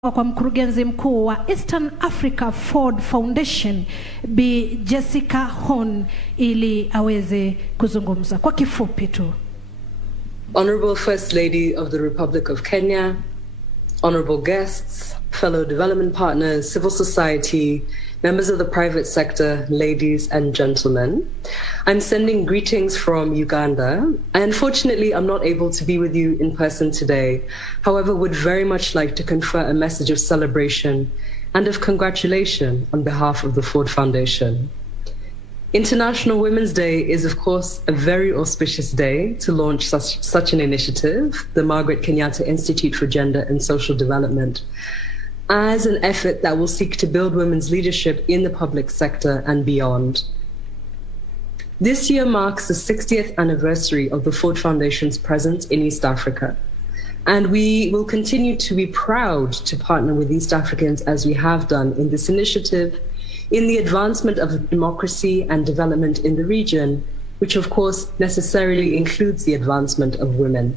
Kwa mkurugenzi mkuu wa Eastern Africa Ford Foundation Bi Jessica Hon ili aweze kuzungumza kwa kifupi tu. Honorable First Lady of the Republic of Kenya, honorable guests, fellow development partners, civil society, members of the private sector, ladies and gentlemen. I'm sending greetings from Uganda. Unfortunately, I'm not able to be with you in person today. However, would very much like to confer a message of celebration and of congratulation on behalf of the Ford Foundation. International Women's Day is, of course, a very auspicious day to launch such an initiative, the Margaret Kenyatta Institute for Gender and Social Development, as an effort that will seek to build women's leadership in the public sector and beyond. This year marks the 60th anniversary of the Ford Foundation's presence in East Africa, and we will continue to be proud to partner with East Africans as we have done in this initiative in the advancement of democracy and development in the region, which of course necessarily includes the advancement of women.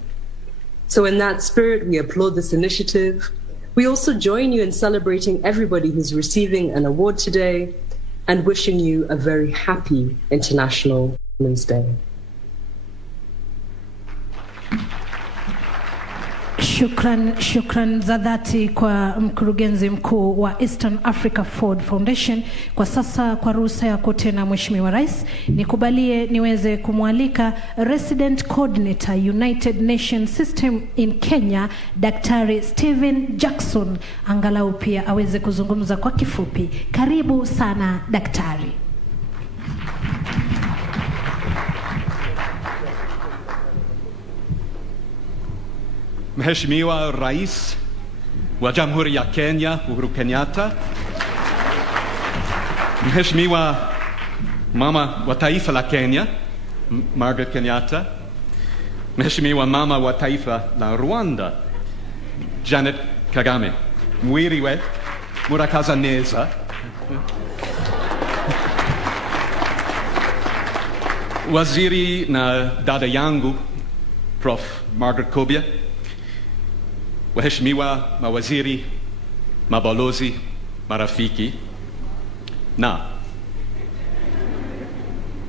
So in that spirit, we applaud this initiative. We also join you in celebrating everybody who's receiving an award today and wishing you a very happy International Women's Day. Shukran za dhati kwa mkurugenzi mkuu wa Eastern Africa Ford Foundation. Kwa sasa kwa ruhusa yako tena Mheshimiwa Rais, nikubalie niweze kumwalika Resident Coordinator United Nations System in Kenya, Daktari Stephen Jackson, angalau pia aweze kuzungumza kwa kifupi. Karibu sana daktari. Mheshimiwa Rais wa Jamhuri ya Kenya, Uhuru Kenyatta, Mheshimiwa Mama wa Taifa la Kenya, Margaret Kenyatta, Mheshimiwa Mama wa Taifa la Rwanda, Janet Kagame, mwiriwe, murakaza neza, Waziri na dada yangu, Prof. Margaret Kobia, waheshimiwa mawaziri, mabalozi, marafiki, na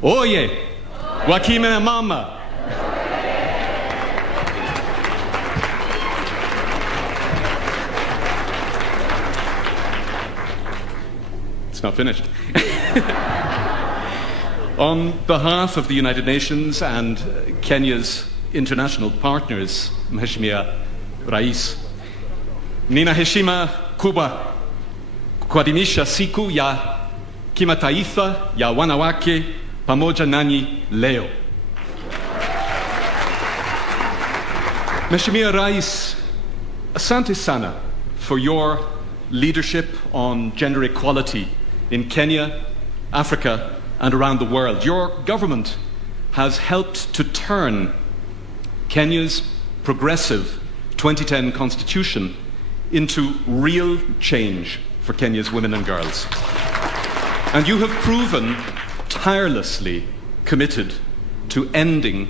oye, wakina mama. It's not finished. On behalf of the United Nations and Kenya's international partners, Mheshimiwa Rais, nina heshima kubwa kuadhimisha siku ya kimataifa ya wanawake pamoja nanyi leo. Mheshimiwa Rais, asante sana for your leadership on gender equality in Kenya, Africa, and around the world. Your government has helped to turn Kenya's progressive 2010 Constitution into real change for Kenya's women and girls. And you have proven tirelessly committed to ending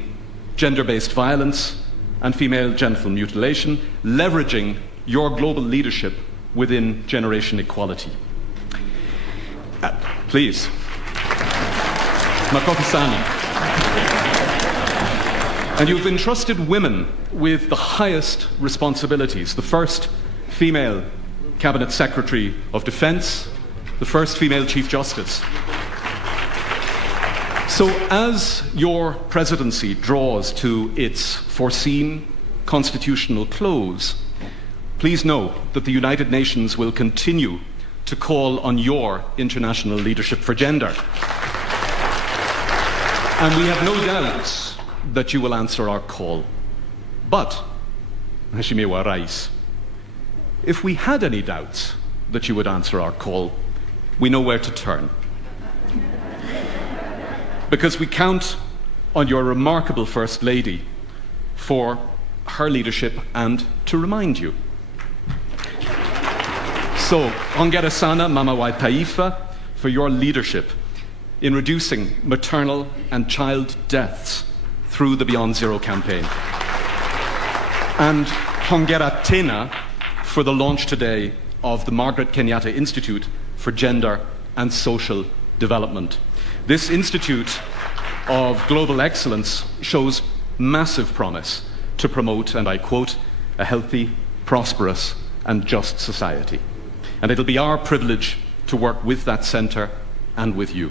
gender-based violence and female genital mutilation, leveraging your global leadership within generation equality. Please. Makofi sana. And you've entrusted women with the highest responsibilities. The first female Cabinet Secretary of Defense, the first female Chief Justice. So as your presidency draws to its foreseen constitutional close, please know that the United Nations will continue to call on your international leadership for gender. And we have no doubts that you will answer our call. But, Mheshimiwa Rais, if we had any doubts that you would answer our call, we know where to turn. Because we count on your remarkable First Lady for her leadership and to remind you. So, hongera sana Mama wa Taifa for your leadership in reducing maternal and child deaths through the Beyond Zero campaign. And hongera tena for the launch today of the Margaret Kenyatta Institute for Gender and Social Development. This Institute of Global Excellence shows massive promise to promote, and I quote, a healthy, prosperous and just society. And it'll be our privilege to work with that centre and with you.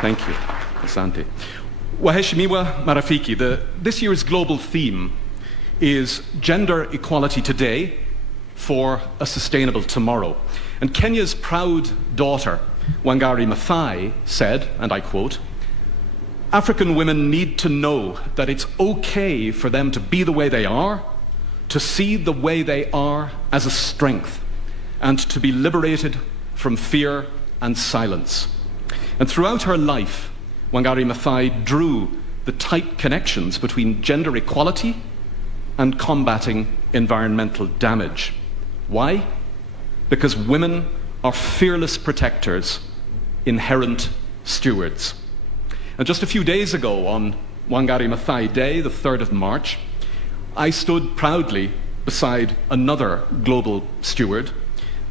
Thank you, Asante. Waheshimiwa Marafiki, this year's global theme is Gender Equality Today for a Sustainable Tomorrow. And Kenya's proud daughter, Wangari Maathai, said, and I quote, African women need to know that it's okay for them to be the way they are, to see the way they are as a strength, and to be liberated from fear and silence. And throughout her life, Wangari Maathai drew the tight connections between gender equality and combating environmental damage. Why? Because women are fearless protectors, inherent stewards. And just a few days ago, on Wangari Maathai Day, the 3rd of March, I stood proudly beside another global steward,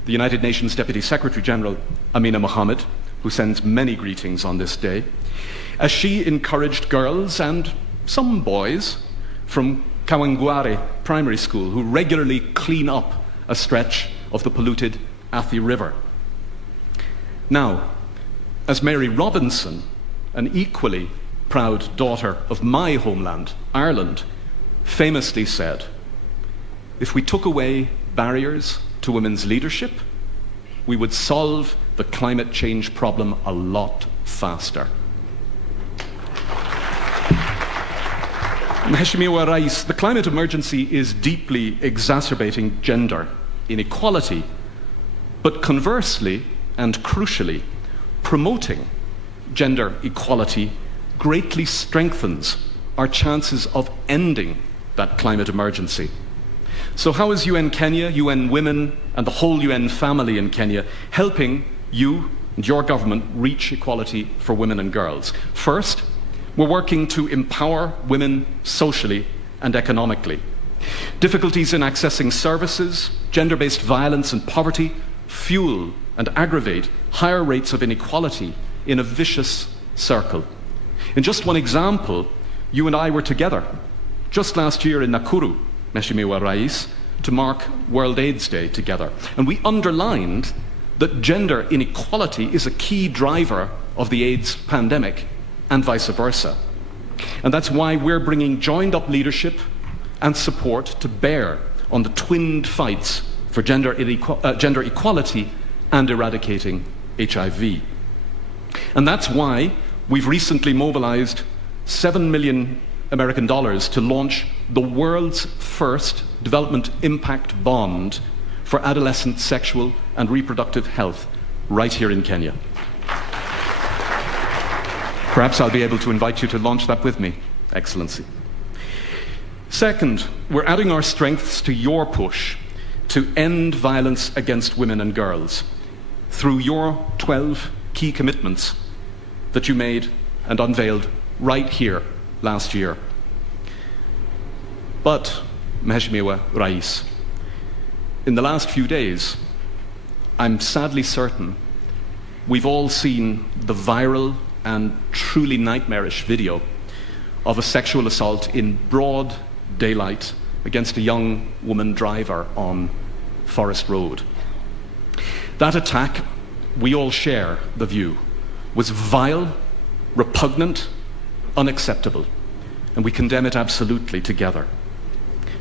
the United Nations Deputy Secretary General, Amina Mohammed, who sends many greetings on this day, as she encouraged girls and some boys from Kawangware Primary School who regularly clean up a stretch of the polluted Athi River. Now, as Mary Robinson, an equally proud daughter of my homeland, Ireland, famously said, if we took away barriers to women's leadership, we would solve the climate change problem a lot faster. Mheshimiwa Rais, the climate emergency is deeply exacerbating gender inequality, but conversely and crucially, promoting gender equality greatly strengthens our chances of ending that climate emergency. So how is UN Kenya, UN Women and the whole UN family in Kenya helping you and your government reach equality for women and girls? First, we're working to empower women socially and economically. Difficulties in accessing services, gender-based violence and poverty fuel and aggravate higher rates of inequality in a vicious circle. In just one example, you and I were together just last year in Nakuru, Mheshimiwa Rais, to mark World AIDS Day together. And we underlined that gender inequality is a key driver of the AIDS pandemic and vice versa. And that's why we're bringing joined-up leadership and support to bear on the twinned fights for gender equality and eradicating HIV. And that's why we've recently mobilized $7 million American to launch the world's first development impact bond for adolescent sexual and reproductive health right here in Kenya. Perhaps I'll be able to invite you to launch that with me, Excellency. Second, we're adding our strengths to your push to end violence against women and girls through your 12 key commitments that you made and unveiled right here last year. But, Mheshimiwa Rais, in the last few days, I'm sadly certain we've all seen the viral and truly nightmarish video of a sexual assault in broad daylight against a young woman driver on Forest Road. That attack, we all share the view, was vile, repugnant, unacceptable, and we condemn it absolutely together.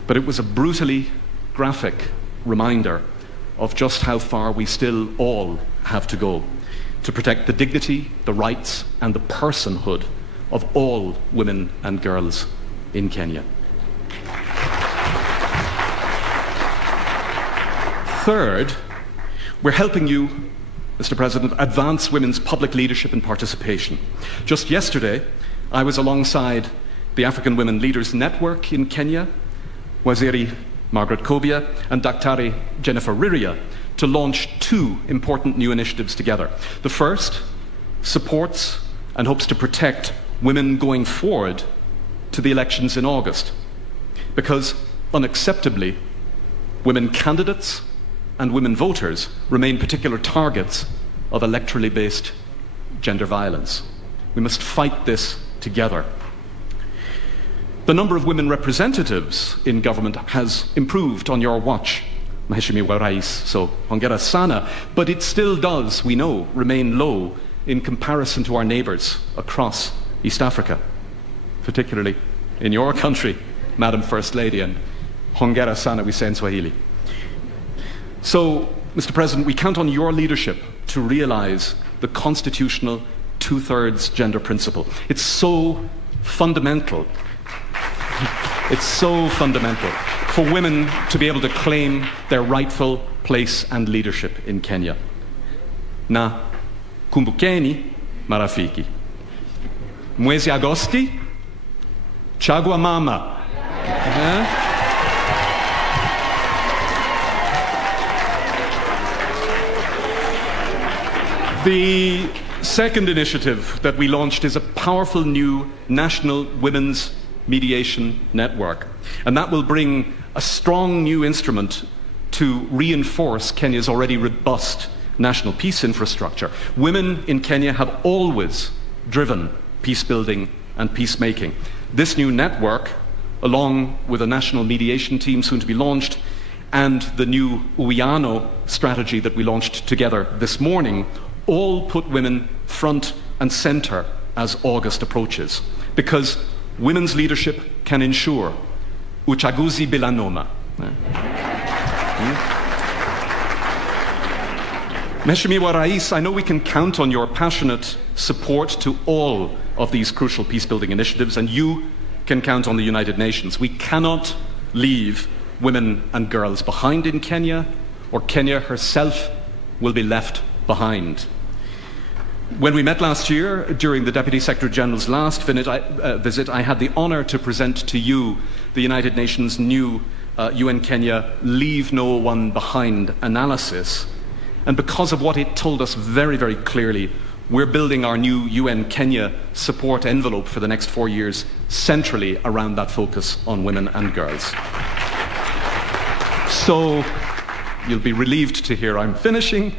But it was a brutally graphic reminder of just how far we still all have to go to protect the dignity, the rights, and the personhood of all women and girls in Kenya. Third, we're helping you, Mr. President, advance women's public leadership and participation. Just yesterday, I was alongside the African Women Leaders Network in Kenya, Waziri Margaret Kobia and Daktari Jennifer Riria, to launch two important new initiatives together. The first supports and hopes to protect women going forward to the elections in August, because unacceptably, women candidates and women voters remain particular targets of electorally based gender violence. We must fight this together. The number of women representatives in government has improved on your watch, Mheshimiwa Rais, so hongera sana, but it still does, we know, remain low in comparison to our neighbours across East Africa, particularly in your country, Madam First Lady, and hongera sana, we say in Swahili. So, Mr. President, we count on your leadership to realise the constitutional two-thirds gender principle. It's so fundamental. It's so fundamental for women to be able to claim their rightful place and leadership in Kenya. Na kumbukeni marafiki, mwezi Agosti, chagua mama. The second initiative that we launched is a powerful new national women's mediation network, and that will bring a strong new instrument to reinforce Kenya's already robust national peace infrastructure. Women in Kenya have always driven peace building and peacemaking. This new network, along with a national mediation team soon to be launched, and the new Uwiano strategy that we launched together this morning, all put women front and centre as August approaches, because women's leadership can ensure uchaguzi bila noma. Mheshimiwa Rais, I know we can count on your passionate support to all of these crucial peace-building initiatives, and you can count on the United Nations. We cannot leave women and girls behind in Kenya, or Kenya herself will be left behind. When we met last year, during the Deputy Secretary General's last visit, I had the honour to present to you the United Nations' new UN Kenya Leave No One Behind analysis. And because of what it told us very, very clearly, we're building our new UN Kenya support envelope for the next 4 years centrally around that focus on women and girls. So, you'll be relieved to hear I'm finishing.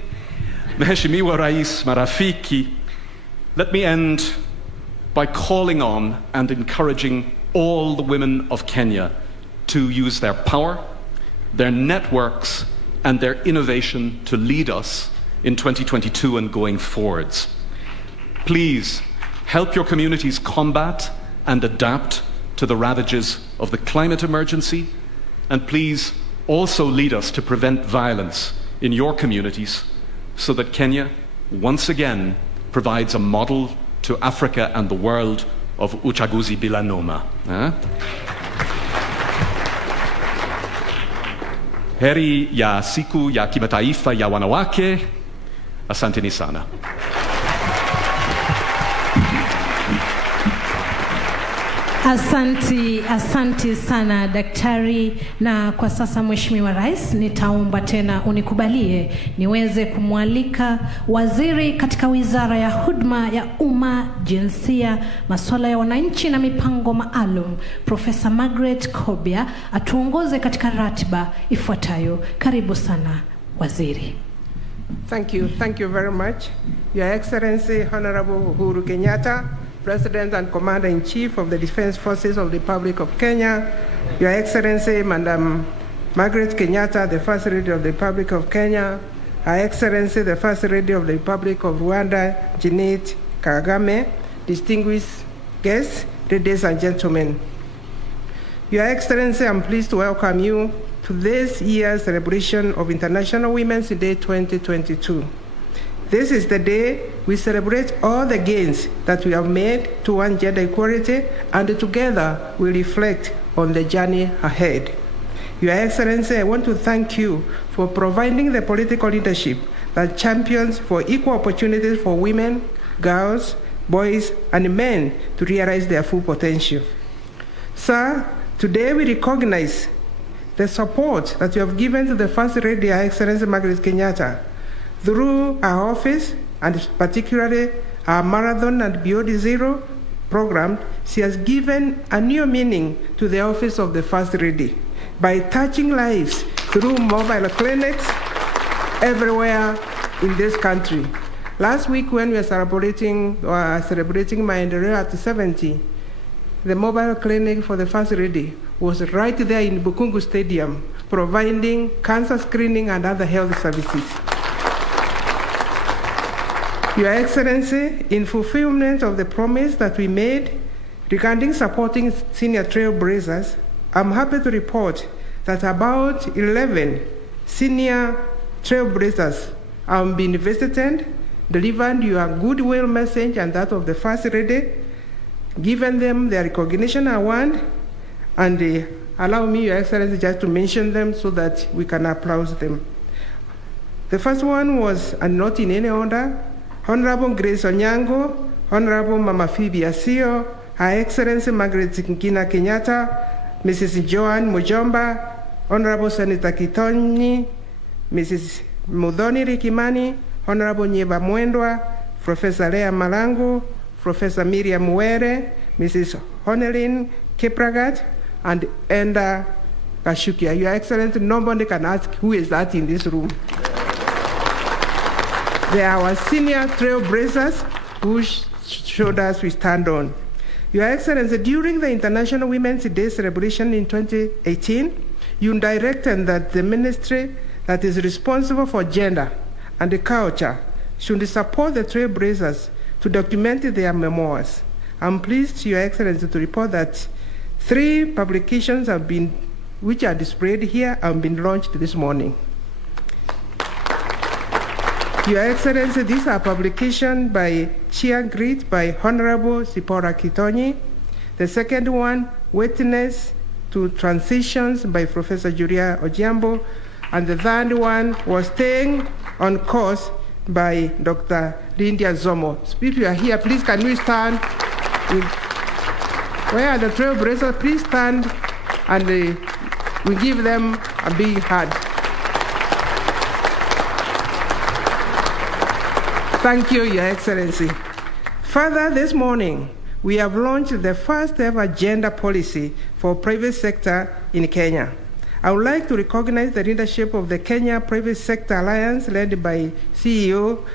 Mheshimiwa Rais, marafiki, let me end by calling on and encouraging all the women of Kenya to use their power, their networks, and their innovation to lead us in 2022 and going forwards. Please help your communities combat and adapt to the ravages of the climate emergency, and please also lead us to prevent violence in your communities, so that Kenya, once again, provides a model to Africa and the world of uchaguzi bila noma. Heri ya siku ya kimataifa ya wanawake. Asanteni sana. Asanti sana daktari, na kwa sasa Mheshimiwa Rais, nitaomba tena unikubalie niweze kumwalika waziri katika Wizara ya Huduma ya Umma, Jinsia, Masuala ya Wananchi na Mipango Maalum, Profesa Margaret Kobia, atuongoze katika ratiba ifuatayo. Karibu sana waziri. Thank you very much. Your Excellency Honorable Uhuru Kenyatta, President and Commander-in-Chief of the Defense Forces of the Republic of Kenya, Your Excellency Madam Margaret Kenyatta, the First Lady of the Republic of Kenya, Her Excellency the First Lady of the Republic of Rwanda, Jeanette Kagame, distinguished guests, ladies and gentlemen. Your Excellency, I'm pleased to welcome you to this year's celebration of International Women's Day 2022. This is the day we celebrate all the gains that we have made toward gender equality, and together we reflect on the journey ahead. Your Excellency, I want to thank you for providing the political leadership that champions for equal opportunities for women, girls, boys, and men to realize their full potential. Sir, today we recognize the support that you have given to the First Lady, Her Excellency Margaret Kenyatta, through our office, and particularly our Marathon and Beyond Zero program. She has given a new meaning to the office of the First Lady. by touching lives through mobile clinics everywhere in this country. Last week when we were celebrating Maendeleo at 70, the mobile clinic for the first lady was right there in Bukungu Stadium, providing cancer screening and other health services. Your Excellency, in fulfillment of the promise that we made regarding supporting senior trailblazers, I'm happy to report that about 11 senior trailblazers have been visited, delivered your goodwill message and that of the First Lady, given them their recognition award, and allow me, Your Excellency, just to mention them so that we can applaud them. The first one was, and not in any order, Honorable Grace Onyango, Honorable Mama Phoebe Asio, Her Excellency Margaret Nkina Kenyatta, Mrs. Joan Mujomba, Honorable Senator Kitonyi, Mrs. Mudhoni Rikimani, Honorable Nyeba Mwendwa, Professor Lea Malango, Professor Miriam Were, Mrs. Honelin Kipragat, and Enda Kashukia. Your Excellency, nobody can ask who is that in this room. They are our senior trailblazers whose shoulders we stand on. Your Excellency, during the International Women's Day celebration in 2018, you directed that the ministry that is responsible for gender and the culture should support the trailblazers to document their memoirs. I'm pleased, Your Excellency, to report that 3 publications have been, which are displayed here, have been launched this morning. Your Excellency, these are publications by Cheer Grit by Honorable Sipora Kitonyi. The second one, Witness to Transitions by Professor Julia Ojiambo. And the third one was Staying on Course by Dr. Lindia Zomo. If you are here, please can we stand? Where are the trailblazers? Please stand and we give them a big hug. Thank you, Your Excellency. Further, this morning, we have launched the first ever gender policy for private sector in Kenya. I would like to recognize the leadership of the Kenya Private Sector Alliance led by CEO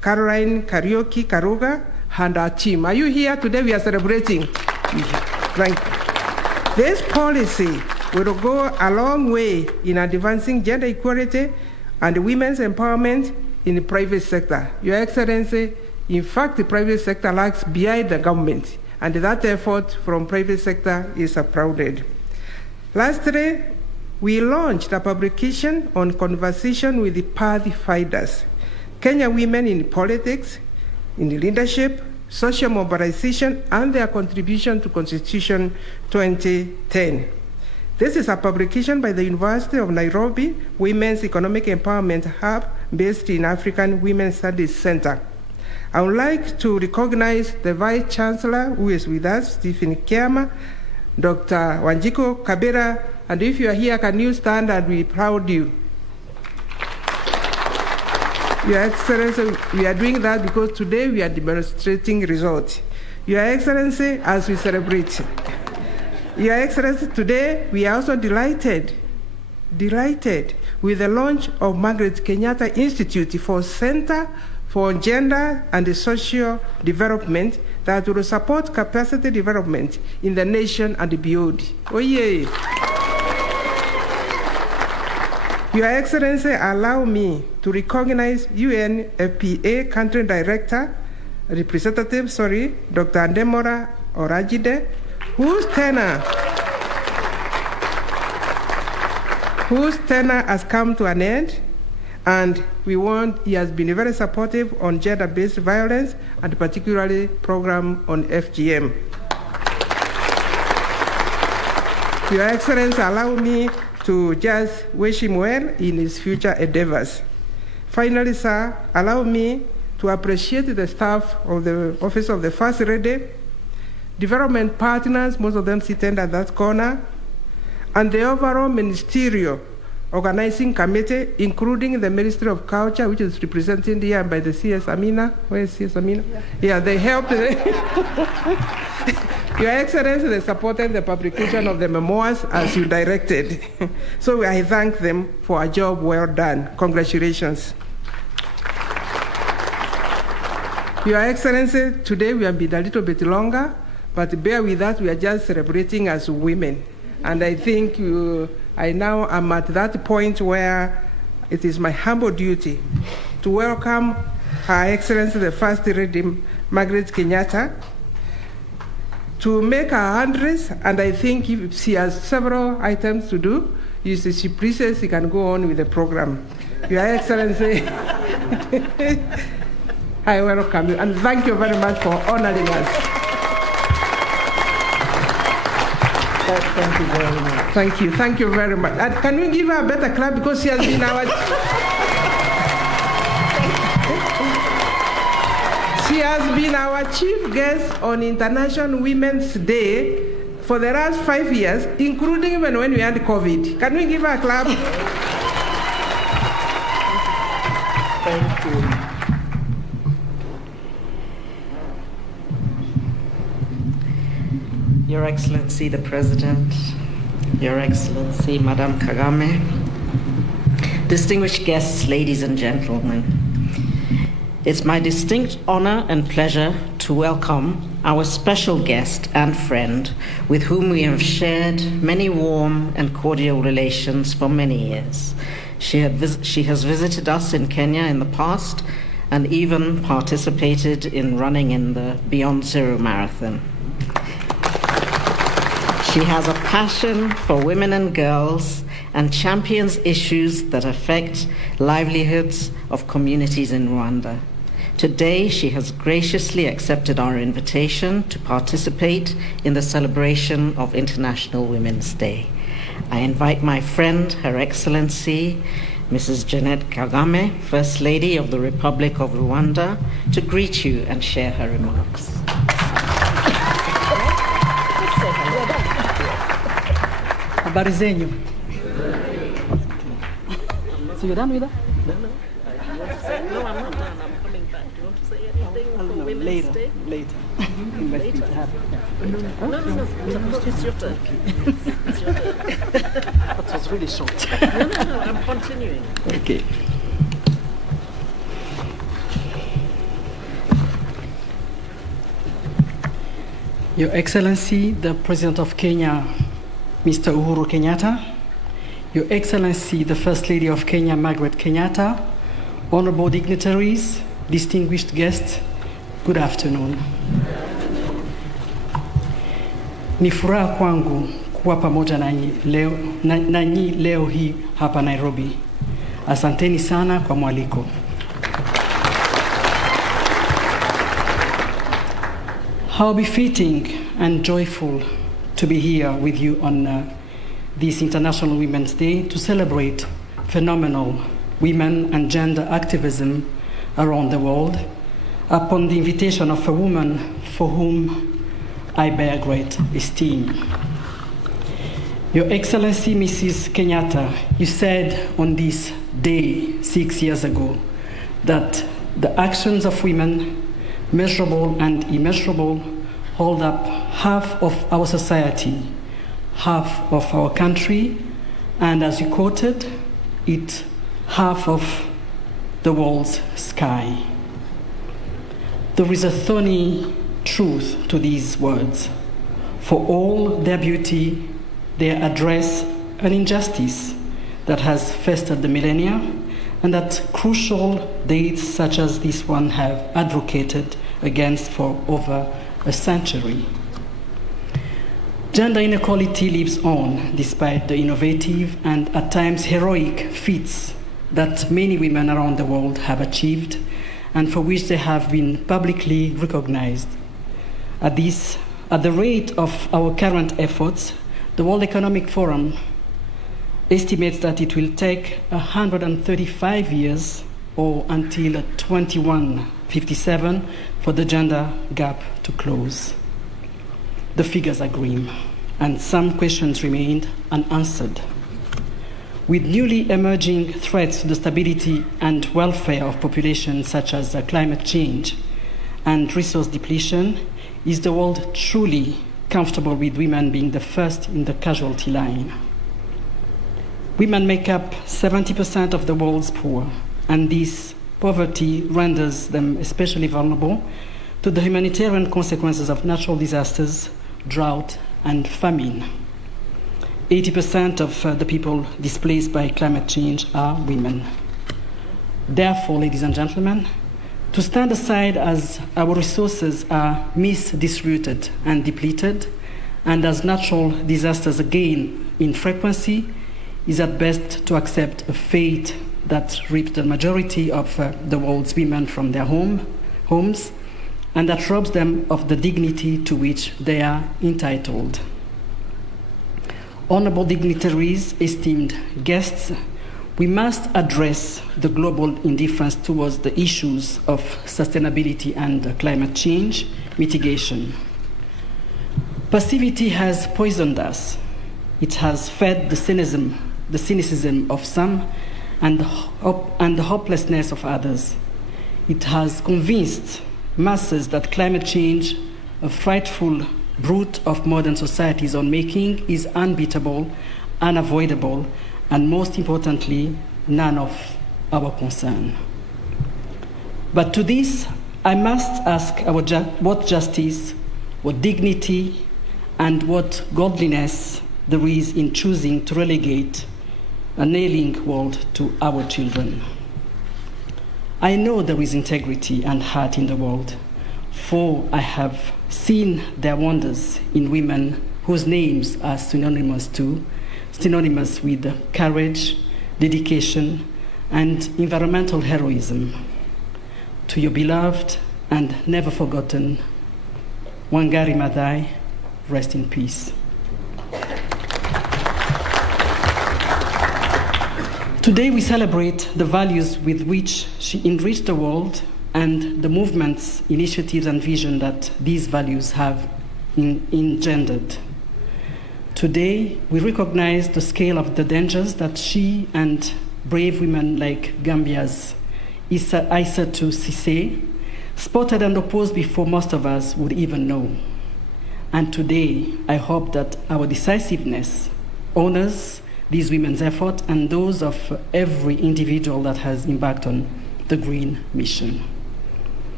Caroline Kariuki Karuga and our team. Are you here today? We are celebrating. Thank you. This policy will go a long way in advancing gender equality and women's empowerment in the private sector. Your Excellency, in fact, the private sector lags behind the government, and that effort from private sector is applauded. Lastly, we launched a publication on conversation with the pathfinders, Kenya women in politics, in leadership, social mobilization, and their contribution to Constitution 2010. This is a publication by the University of Nairobi Women's Economic Empowerment Hub based in African Women's Studies Center. I would like to recognize the Vice Chancellor who is with us, Stephen Kiama, Dr. Wanjiko Kabira, and if you are here, can you stand and we applaud you? Your Excellency, we are doing that because today we are demonstrating results. Your Excellency, as we celebrate, Your Excellency, today we are also delighted with the launch of Margaret Kenyatta Institute for Center for Gender and Social Development that will support capacity development in the nation and beyond. Oh yeah. Your Excellency, allow me to recognize UNFPA Country Director, Dr. Andemora Orajide, whose tenure has come to an end, and he has been very supportive on gender-based violence and particularly program on FGM. Your Excellency, allow me to just wish him well in his future endeavors. Finally, sir, allow me to appreciate the staff of the Office of the First Lady, development partners, most of them sitting at that corner, and the overall ministerial organizing committee, including the Ministry of Culture, which is represented here by the CS Amina. Where is CS Amina? Yeah, they helped. Your Excellency, they supported the publication of the memoirs as you directed. So I thank them for a job well done. Congratulations. Your Excellency, today we have been a little bit longer, but bear with us, we are just celebrating as women. And I think I now am at that point where it is my humble duty to welcome Her Excellency the First Lady Margaret Kenyatta to make her address, and I think if she has several items to do, if she pleases, she can go on with the program. Your Excellency, I welcome you, and thank you very much for honoring us. Thank you very much. Thank you very much. And can we give her a better clap, because she has been our... She has been our chief guest on International Women's Day for the last 5 years, including even when we had COVID. Can we give her a clap? Thank you. Your Excellency, the President, Your Excellency, Madam Kagame, distinguished guests, ladies and gentlemen, it's my distinct honor and pleasure to welcome our special guest and friend with whom we have shared many warm and cordial relations for many years. She has visited us in Kenya in the past and even participated in running in the Beyond Zero Marathon. She has a passion for women and girls and champions issues that affect livelihoods of communities in Rwanda. Today, she has graciously accepted our invitation to participate in the celebration of International Women's Day. I invite my friend, Her Excellency, Mrs. Jeanette Kagame, First Lady of the Republic of Rwanda, to greet you and share her remarks. Habari zenyu. So you're done with that? No, I'm not done. I'm coming back. Do you want to say anything for Women's Day? Later. Later? No. It's your turn. It's your turn. That was really short. No, I'm continuing. Okay. Your Excellency, the President of Kenya, Mr. Uhuru Kenyatta, Your Excellency, the First Lady of Kenya, Margaret Kenyatta, honorable dignitaries, distinguished guests, good afternoon. Ni furaha kwangu kuwa pamoja nanyi leo hii hapa Nairobi. Asanteni sana kwa mwaliko. How befitting and joyful to be here with you on this International Women's Day to celebrate phenomenal women and gender activism around the world upon the invitation of a woman for whom I bear great esteem. Your Excellency, Mrs. Kenyatta, you said on this day 6 years ago that the actions of women, measurable and immeasurable, hold up half of our society, half of our country, and as you quoted, it half of the world's sky. There is a thorny truth to these words. For all their beauty, they address an injustice that has festered the millennia and that crucial dates such as this one have advocated against for over a century. Gender inequality lives on despite the innovative and at times heroic feats that many women around the world have achieved and for which they have been publicly recognized. At the rate of our current efforts, the World Economic Forum estimates that it will take 135 years or until 2157 for the gender gap to close. The figures are grim, and some questions remained unanswered. With newly emerging threats to the stability and welfare of populations such as climate change and resource depletion, is the world truly comfortable with women being the first in the casualty line. Women make up 70% of the world's poor, and this poverty renders them especially vulnerable to the humanitarian consequences of natural disasters, drought, and famine. 80% of the people displaced by climate change are women. Therefore, ladies and gentlemen, to stand aside as our resources are misdistributed and depleted, and as natural disasters gain in frequency, is at best to accept a fate that rips the majority of the world's women from their homes, and that robs them of the dignity to which they are entitled. Honorable dignitaries, esteemed guests, we must address the global indifference towards the issues of sustainability and climate change mitigation. Passivity has poisoned us. It has fed the cynicism of some and the hopelessness of others. It has convinced masses that climate change, a frightful brute of modern society's own making, is unbeatable, unavoidable, and most importantly, none of our concern. But to this, I must ask what justice, what dignity, and what godliness there is in choosing to relegate an ailing world to our children. I know there is integrity and heart in the world, for I have seen their wonders in women whose names are synonymous with courage, dedication, and environmental heroism. To your beloved and never forgotten Wangari Maathai, rest in peace. Today we celebrate the values with which she enriched the world and the movements, initiatives, and vision that these values have engendered. Today, we recognize the scale of the dangers that she and brave women like Gambia's Aïssatou Cissé spotted and opposed before most of us would even know. And today, I hope that our decisiveness honors these women's effort and those of every individual that has embarked on the Green Mission.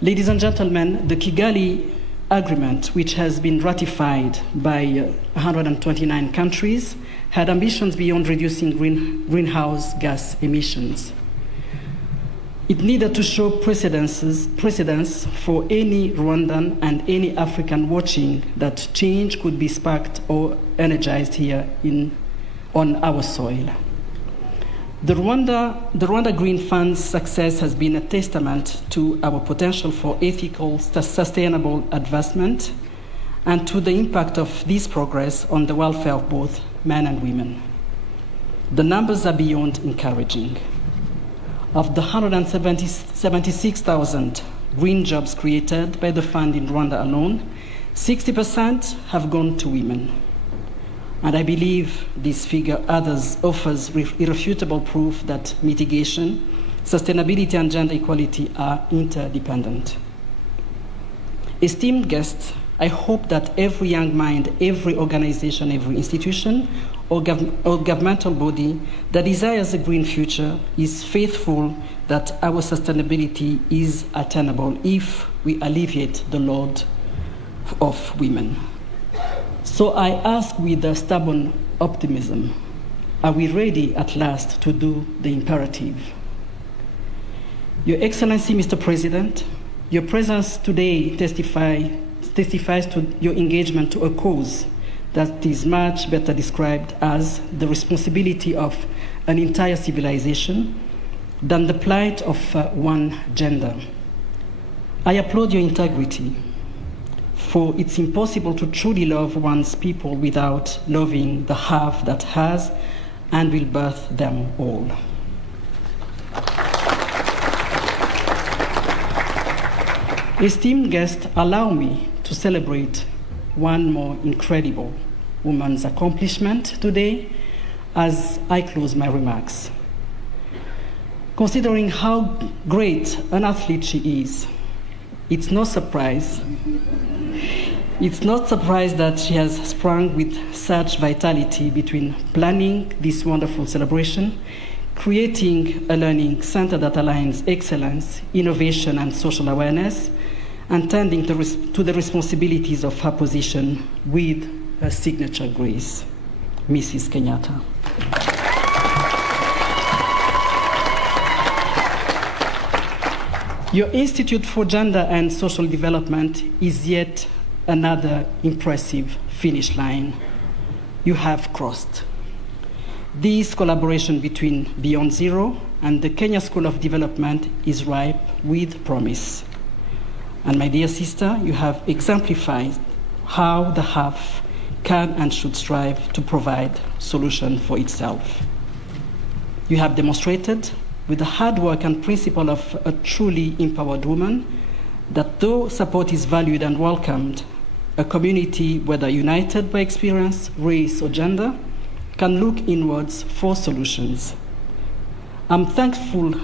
Ladies and gentlemen, the Kigali Agreement, which has been ratified by 129 countries, had ambitions beyond reducing greenhouse gas emissions. It needed to show precedence for any Rwandan and any African watching that change could be sparked or energized here on our soil. The Rwanda Green Fund's success has been a testament to our potential for ethical, sustainable advancement and to the impact of this progress on the welfare of both men and women. The numbers are beyond encouraging. Of the 176,000 green jobs created by the fund in Rwanda alone, 60% have gone to women. And I believe this figure offers irrefutable proof that mitigation, sustainability, and gender equality are interdependent. Esteemed guests, I hope that every young mind, every organization, every institution, or governmental body that desires a green future is faithful that our sustainability is attainable if we alleviate the load of women. So I ask with a stubborn optimism, are we ready at last to do the imperative? Your Excellency, Mr. President, your presence today testifies to your engagement to a cause that is much better described as the responsibility of an entire civilization than the plight of one gender. I applaud your integrity, for it's impossible to truly love one's people without loving the half that has and will birth them all. Esteemed guests, allow me to celebrate one more incredible woman's accomplishment today as I close my remarks. Considering how great an athlete she is, it's no surprise It's not surprised that she has sprung with such vitality between planning this wonderful celebration, creating a learning center that aligns excellence, innovation, and social awareness, and tending to the responsibilities of her position with her signature grace, Mrs. Kenyatta. Your Institute for Gender and Social Development is yet another impressive finish line you have crossed. This collaboration between Beyond Zero and the Kenya School of Development is ripe with promise. And my dear sister, you have exemplified how the half can and should strive to provide solution for itself. You have demonstrated with the hard work and principle of a truly empowered woman that though support is valued and welcomed, a community, whether united by experience, race, or gender, can look inwards for solutions. I'm thankful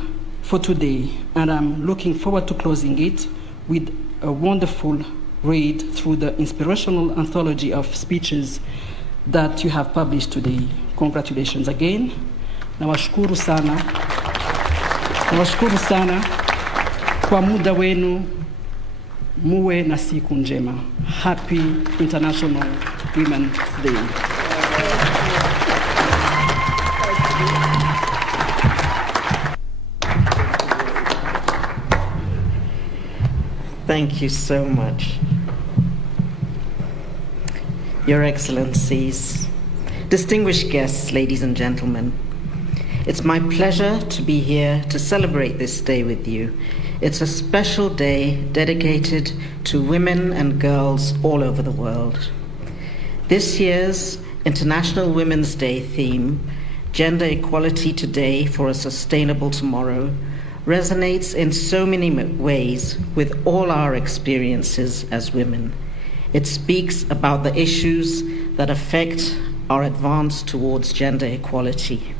for today, and I'm looking forward to closing it with a wonderful read through the inspirational anthology of speeches that you have published today. Congratulations again. Nawashukuru sana kwa muda wenu. Muwe na siku njema. Happy International Women's Day. Thank you so much. Your Excellencies, distinguished guests, ladies and gentlemen, it's my pleasure to be here to celebrate this day with you. It's a special day dedicated to women and girls all over the world. This year's International Women's Day theme, Gender Equality Today for a Sustainable Tomorrow, resonates in so many ways with all our experiences as women. It speaks about the issues that affect our advance towards gender equality.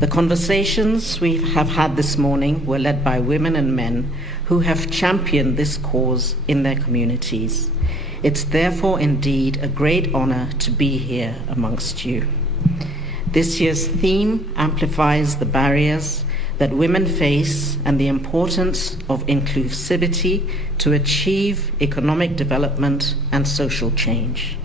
The conversations we have had this morning were led by women and men who have championed this cause in their communities. It's therefore indeed a great honor to be here amongst you. This year's theme amplifies the barriers that women face and the importance of inclusivity to achieve economic development and social change.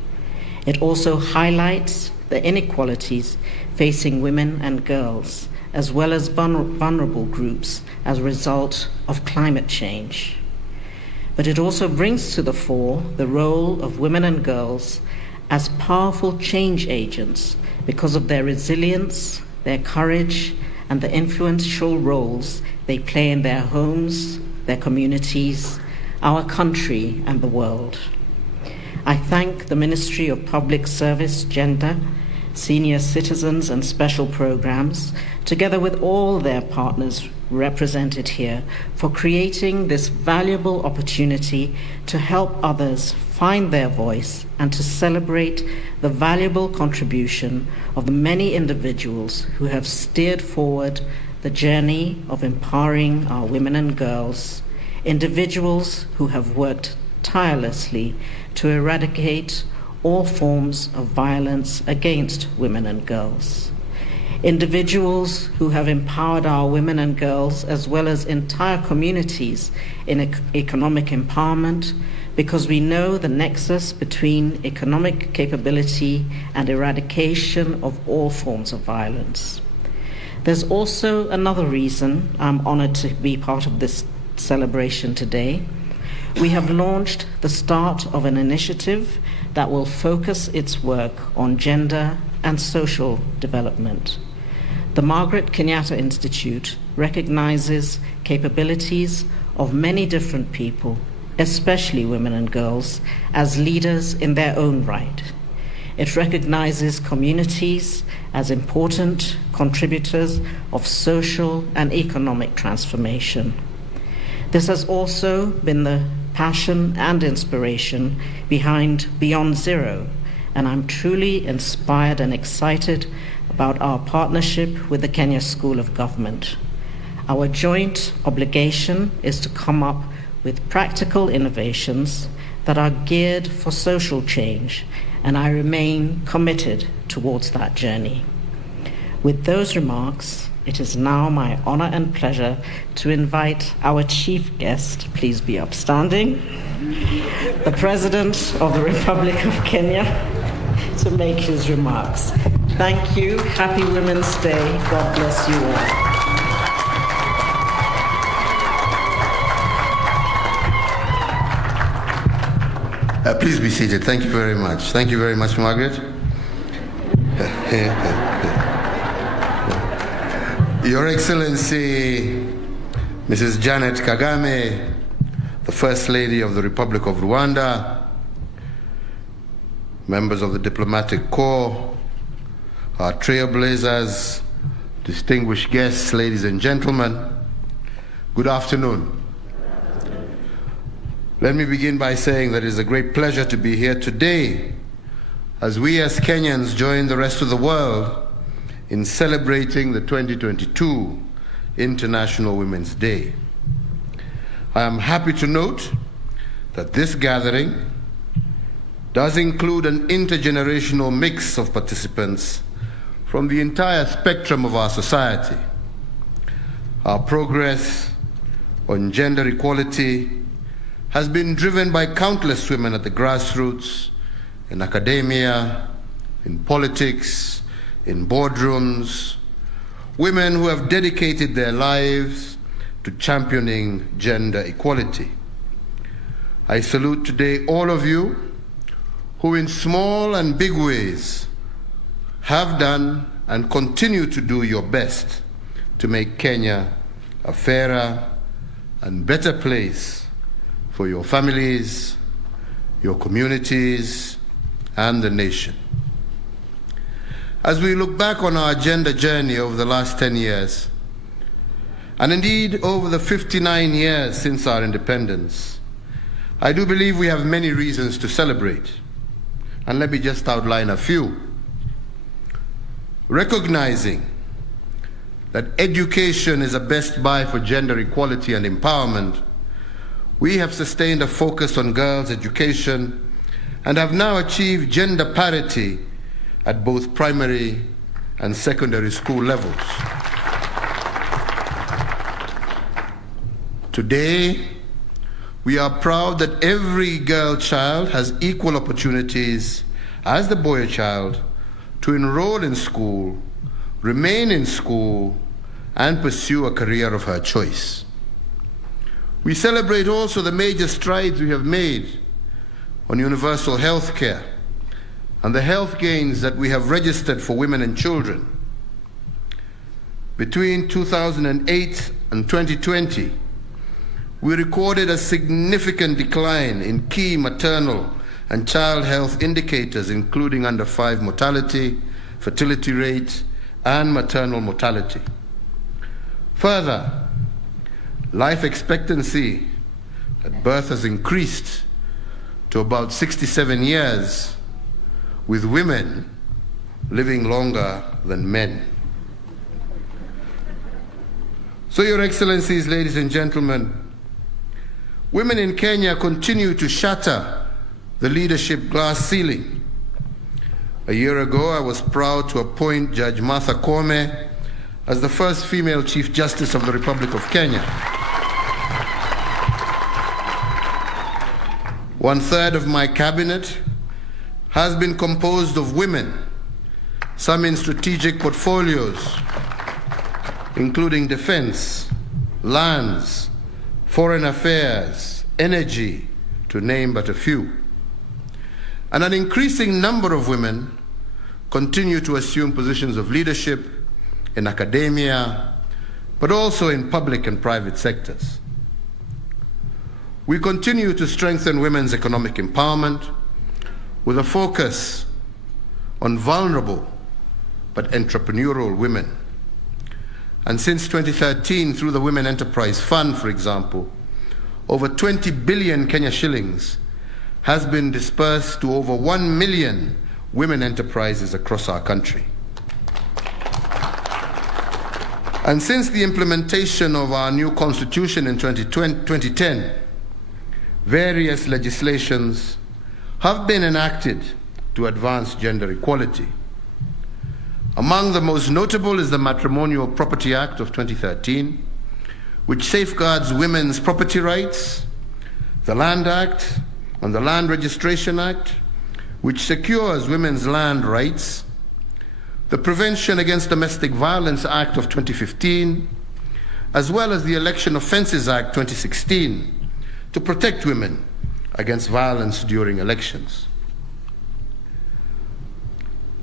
It also highlights the inequalities facing women and girls, as well as vulnerable groups as a result of climate change. But it also brings to the fore the role of women and girls as powerful change agents because of their resilience, their courage, and the influential roles they play in their homes, their communities, our country, and the world. I thank the Ministry of Public Service, Gender, Senior Citizens and Special Programs, together with all their partners represented here, for creating this valuable opportunity to help others find their voice and to celebrate the valuable contribution of the many individuals who have steered forward the journey of empowering our women and girls, individuals who have worked tirelessly to eradicate all forms of violence against women and girls. Individuals who have empowered our women and girls as well as entire communities in economic empowerment, because we know the nexus between economic capability and eradication of all forms of violence. There's also another reason I'm honored to be part of this celebration today. We have launched the start of an initiative that will focus its work on gender and social development. The Margaret Kenyatta Institute recognizes capabilities of many different people, especially women and girls, as leaders in their own right. It recognizes communities as important contributors of social and economic transformation. This has also been the passion and inspiration behind Beyond Zero, and I'm truly inspired and excited about our partnership with the Kenya School of Government. Our joint obligation is to come up with practical innovations that are geared for social change, and I remain committed towards that journey. With those remarks, it is now my honor and pleasure to invite our chief guest, please be upstanding, the President of the Republic of Kenya, to make his remarks. Thank you. Happy Women's Day. God bless you all. Please be seated. Thank you very much. Thank you very much, Margaret. Your Excellency, Mrs. Janet Kagame, the First Lady of the Republic of Rwanda, members of the Diplomatic Corps, our trailblazers, distinguished guests, ladies and gentlemen, good afternoon. Let me begin by saying that it is a great pleasure to be here today as we as Kenyans join the rest of the world in celebrating the 2022 International Women's Day. I am happy to note that this gathering does include an intergenerational mix of participants from the entire spectrum of our society. Our progress on gender equality has been driven by countless women at the grassroots, in academia, in politics, in boardrooms, women who have dedicated their lives to championing gender equality. I salute today all of you who in small and big ways have done and continue to do your best to make Kenya a fairer and better place for your families, your communities, and the nation. As we look back on our gender journey over the last 10 years, and indeed over the 59 years since our independence, I do believe we have many reasons to celebrate. And let me just outline a few. Recognizing that education is a best buy for gender equality and empowerment, we have sustained a focus on girls' education and have now achieved gender parity at both primary and secondary school levels. Today, we are proud that every girl child has equal opportunities as the boy child to enroll in school, remain in school, and pursue a career of her choice. We celebrate also the major strides we have made on universal health care and the health gains that we have registered for women and children. Between 2008 and 2020, we recorded a significant decline in key maternal and child health indicators, including under 5 mortality, fertility rate, and maternal mortality. Further, life expectancy at birth has increased to about 67 years, with women living longer than men. So, Your Excellencies, ladies and gentlemen, women in Kenya continue to shatter the leadership glass ceiling. A year ago, I was proud to appoint Judge Martha Koome as the first female Chief Justice of the Republic of Kenya. 1/3 of my cabinet has been composed of women, some in strategic portfolios, including defense, lands, foreign affairs, energy, to name but a few. And an increasing number of women continue to assume positions of leadership in academia, but also in public and private sectors. We continue to strengthen women's economic empowerment with a focus on vulnerable but entrepreneurial women. And since 2013, through the Women Enterprise Fund, for example, over 20 billion Kenya shillings has been dispersed to over 1 million women enterprises across our country. And since the implementation of our new constitution in 2010, various legislations have been enacted to advance gender equality. Among the most notable is the Matrimonial Property Act of 2013, which safeguards women's property rights, the Land Act and the Land Registration Act, which secures women's land rights, the Prevention Against Domestic Violence Act of 2015, as well as the Election Offences Act 2016 to protect women against violence during elections.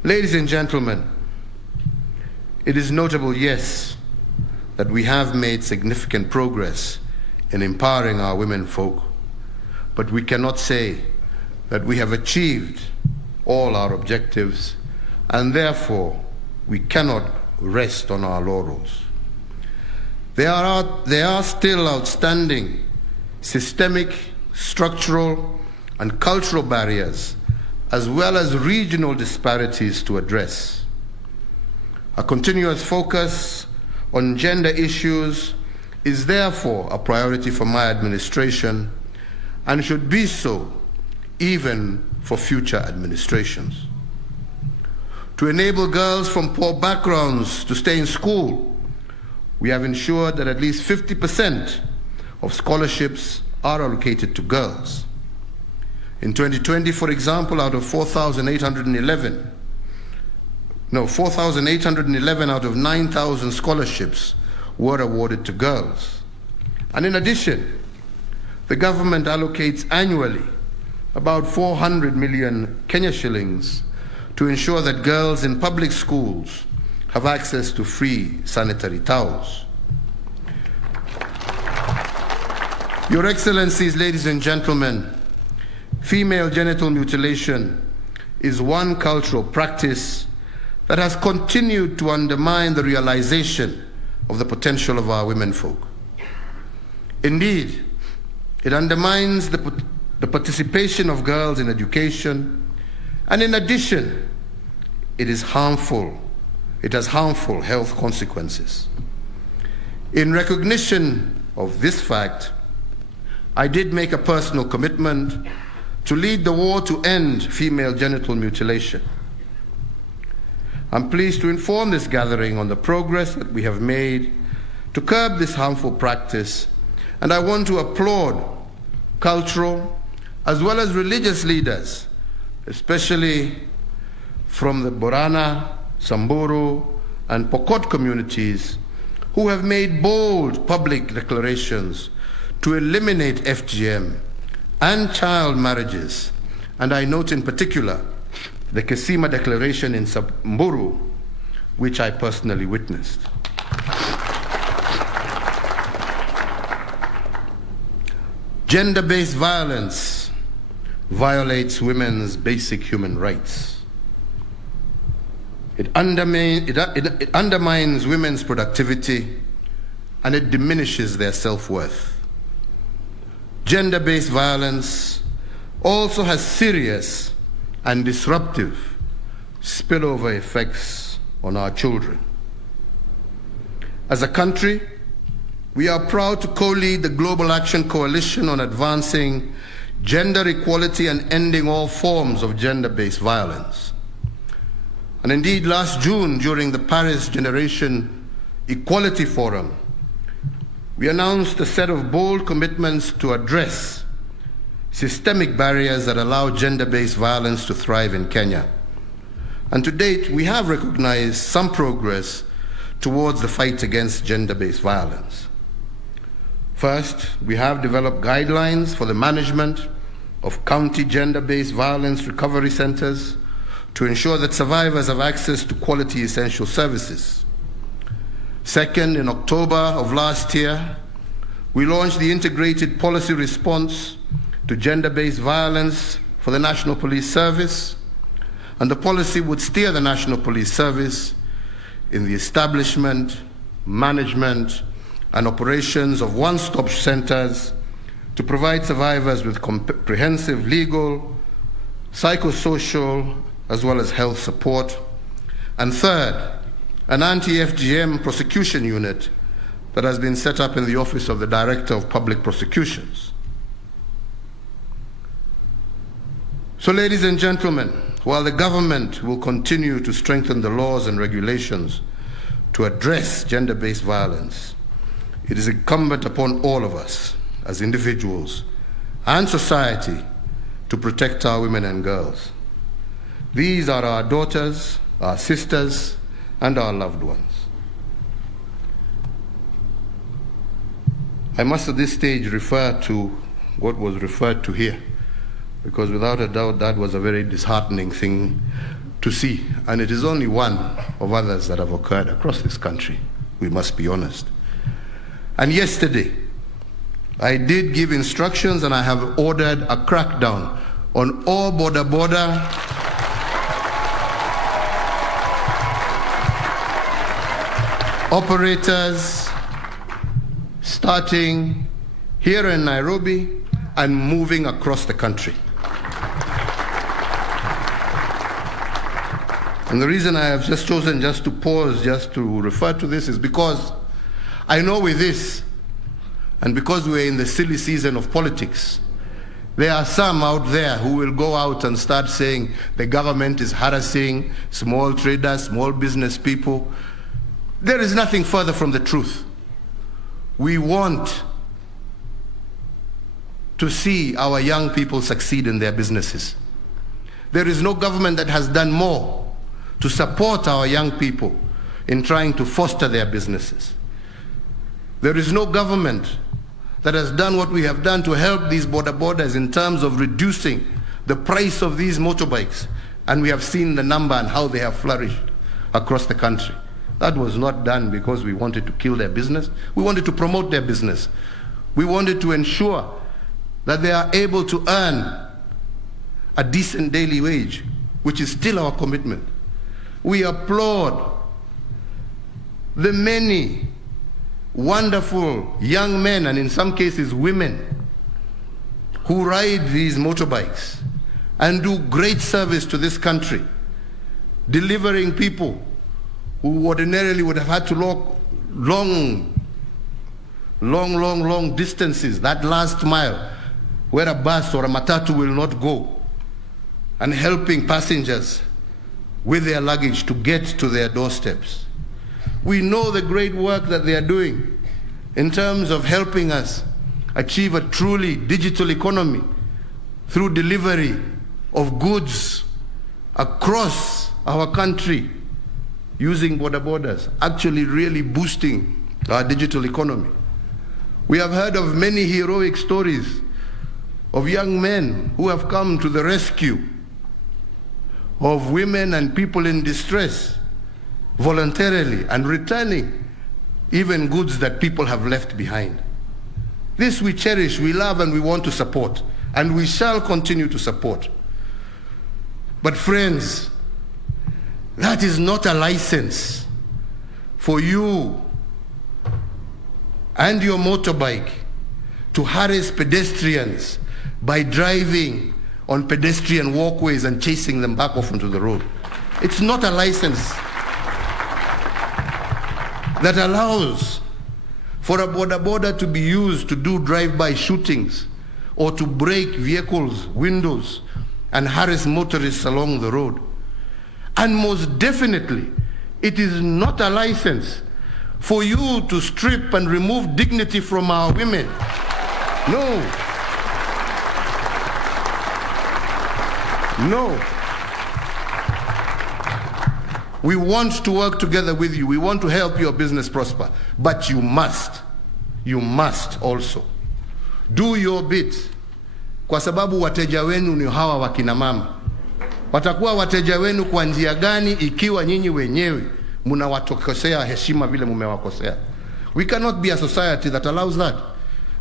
Ladies and gentlemen, it is notable, yes, that we have made significant progress in empowering our women folk, but we cannot say that we have achieved all our objectives, and therefore we cannot rest on our laurels. There are still outstanding systemic, structural, and cultural barriers, as well as regional disparities to address. A continuous focus on gender issues is therefore a priority for my administration and should be so even for future administrations. To enable girls from poor backgrounds to stay in school, we have ensured that at least 50% of scholarships are allocated to girls. In 2020, for example, out of 4,811 out of 9,000 scholarships were awarded to girls. And in addition, the government allocates annually about 400 million Kenya shillings to ensure that girls in public schools have access to free sanitary towels. Your Excellencies, ladies and gentlemen, female genital mutilation is one cultural practice that has continued to undermine the realization of the potential of our women folk. Indeed, it undermines the participation of girls in education, and in addition, it has harmful health consequences. In recognition of this fact, I did make a personal commitment to lead the war to end female genital mutilation. I'm pleased to inform this gathering on the progress that we have made to curb this harmful practice, and I want to applaud cultural as well as religious leaders, especially from the Borana, Samburu, and Pokot communities, who have made bold public declarations to eliminate FGM and child marriages, and I note in particular the Kesima Declaration in Samburu, which I personally witnessed. Gender-based violence violates women's basic human rights. It undermines women's productivity, and it diminishes their self-worth. Gender-based violence also has serious and disruptive spillover effects on our children. As a country, we are proud to co-lead the Global Action Coalition on advancing gender equality and ending all forms of gender-based violence. And indeed, last June, during the Paris Generation Equality Forum, we announced a set of bold commitments to address systemic barriers that allow gender-based violence to thrive in Kenya. And to date, we have recognized some progress towards the fight against gender-based violence. First, we have developed guidelines for the management of county gender-based violence recovery centers to ensure that survivors have access to quality essential services. Second, in October of last year, we launched the Integrated Policy Response to Gender-Based Violence for the National Police Service, and the policy would steer the National Police Service in the establishment, management, and operations of one-stop centers to provide survivors with comprehensive legal, psychosocial, as well as health support. And third, an anti-FGM prosecution unit that has been set up in the Office of the Director of Public Prosecutions. So, ladies and gentlemen, while the government will continue to strengthen the laws and regulations to address gender-based violence, it is incumbent upon all of us as individuals and society to protect our women and girls. These are our daughters, our sisters, and our loved ones. I must at this stage refer to what was referred to here, because without a doubt that was a very disheartening thing to see, and it is only one of others that have occurred across this country, we must be honest. And yesterday, I did give instructions and I have ordered a crackdown on all Bodaboda operators starting here in Nairobi and moving across the country. And the reason I have just chosen just to pause, just to refer to this, is because I know with this, and because we're in the silly season of politics, there are some out there who will go out and start saying the government is harassing small traders, small business people. There is nothing further from the truth. We want to see our young people succeed in their businesses. There is no government that has done more to support our young people in trying to foster their businesses. There is no government that has done what we have done to help these Bodabodas in terms of reducing the price of these motorbikes. And we have seen the number and how they have flourished across the country. That was not done because we wanted to kill their business. We wanted to promote their business. We wanted to ensure that they are able to earn a decent daily wage, which is still our commitment. We applaud the many wonderful young men, and in some cases women, who ride these motorbikes and do great service to this country, delivering people who ordinarily would have had to walk long distances, that last mile, where a bus or a matatu will not go, and helping passengers with their luggage to get to their doorsteps. We know the great work that they are doing in terms of helping us achieve a truly digital economy through delivery of goods across our country using Bodabodas, actually really boosting our digital economy. We have heard of many heroic stories of young men who have come to the rescue of women and people in distress voluntarily and returning even goods that people have left behind. This we cherish, we love, and we want to support, and we shall continue to support. But friends, that is not a license for you and your motorbike to harass pedestrians by driving on pedestrian walkways and chasing them back off onto the road. It's not a license that allows for a Bodaboda to be used to do drive-by shootings or to break vehicles' windows and harass motorists along the road. And most definitely, it is not a license for you to strip and remove dignity from our women. No. No. We want to work together with you. We want to help your business prosper. But you must also do your bit, kwa sababu wateja wenu ni hawa wakina mama. Watakuwa wateja wenu kwa njia gani ikiwa nyinyi wenyewe mnawatokosea heshima vile mmewakosea? We cannot be a society that allows that.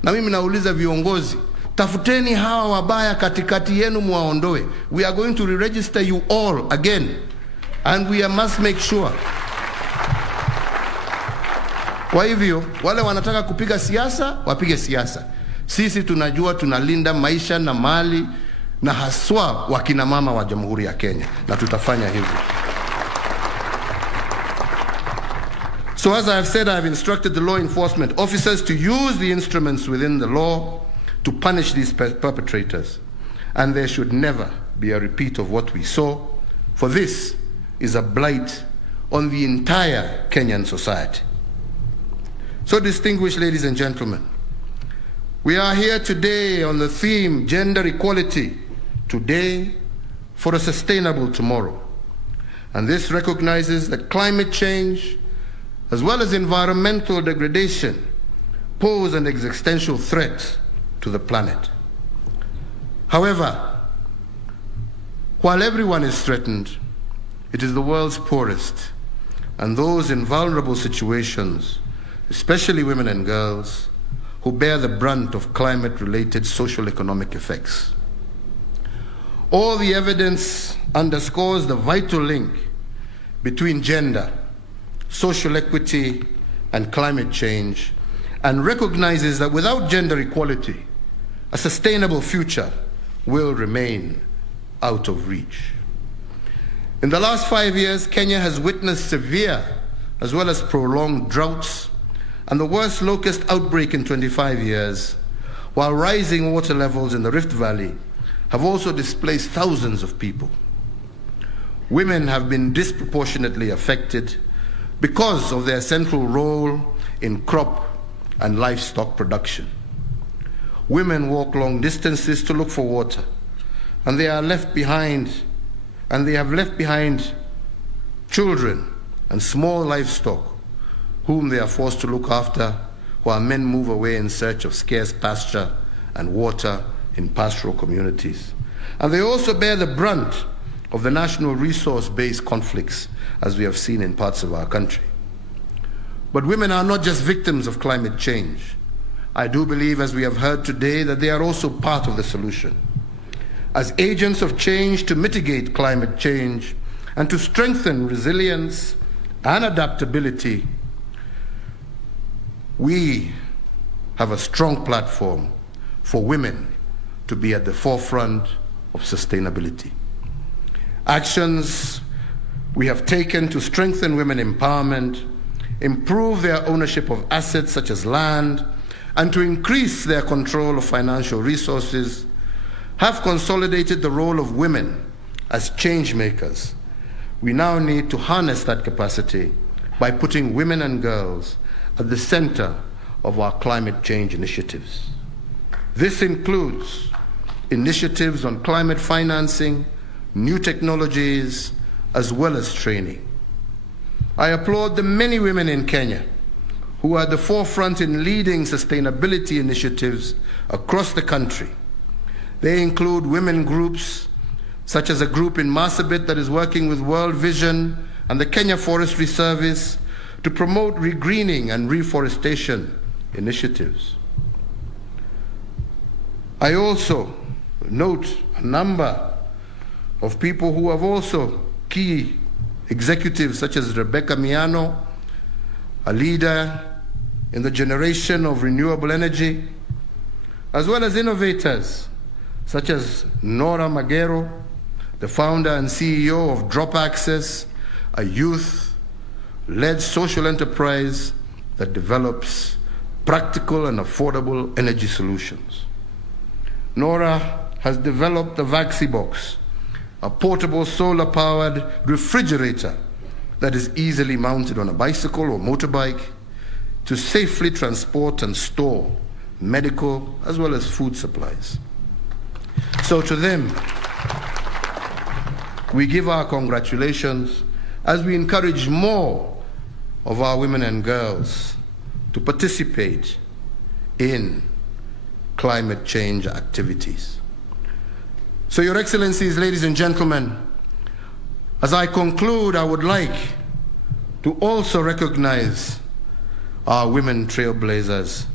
Na mimi nauliza viongozi, tafuteni hawa wabaya katikati yenu muwaondoe. We are going to re-register you all again, and we must make sure. Kwa hivyo wale wanataka kupiga siasa wapige siasa. Sisi tunajua tunalinda maisha na mali na haswa wakina mama wa Jamhuri ya Kenya, na tutafanya hivyo. So as I have said, I have instructed the law enforcement officers to use the instruments within the law to punish these perpetrators, and there should never be a repeat of what we saw, for this is a blight on the entire Kenyan society. So, distinguished ladies and gentlemen, we are here today on the theme gender equality, today for a sustainable tomorrow. And this recognizes that climate change, as well as environmental degradation, pose an existential threat to the planet. However, while everyone is threatened, it is the world's poorest and those in vulnerable situations, especially women and girls, who bear the brunt of climate-related social economic effects. All the evidence underscores the vital link between gender, social equity, and climate change, and recognizes that without gender equality, a sustainable future will remain out of reach. In the last 5 years, Kenya has witnessed severe as well as prolonged droughts and the worst locust outbreak in 25 years, while rising water levels in the Rift Valley have also displaced thousands of people. Women have been disproportionately affected because of their central role in crop and livestock production. Women walk long distances to look for water, and they have left behind children and small livestock whom they are forced to look after while men move away in search of scarce pasture and water in pastoral communities. And they also bear the brunt of the national resource-based conflicts, as we have seen in parts of our country. But women are not just victims of climate change. I do believe, as we have heard today, that they are also part of the solution. As agents of change to mitigate climate change and to strengthen resilience and adaptability, we have a strong platform for women to be at the forefront of sustainability. Actions we have taken to strengthen women empowerment, improve their ownership of assets such as land, and to increase their control of financial resources have consolidated the role of women as change makers. We now need to harness that capacity by putting women and girls at the center of our climate change initiatives. This includes initiatives on climate financing, new technologies, as well as training. I applaud the many women in Kenya who are at the forefront in leading sustainability initiatives across the country. They include women groups, such as a group in Marsabit that is working with World Vision and the Kenya Forestry Service to promote regreening and reforestation initiatives. I also note a number of people who have also key executives, such as Rebecca Miano, a leader in the generation of renewable energy, as well as innovators such as Nora Magero, the founder and CEO of Drop Access, a youth-led social enterprise that develops practical and affordable energy solutions. Nora has developed the VaxiBox, a portable solar-powered refrigerator that is easily mounted on a bicycle or motorbike to safely transport and store medical as well as food supplies. So to them, we give our congratulations as we encourage more of our women and girls to participate in climate change activities. So, Your Excellencies, ladies and gentlemen, as I conclude, I would like to also recognize our women trailblazers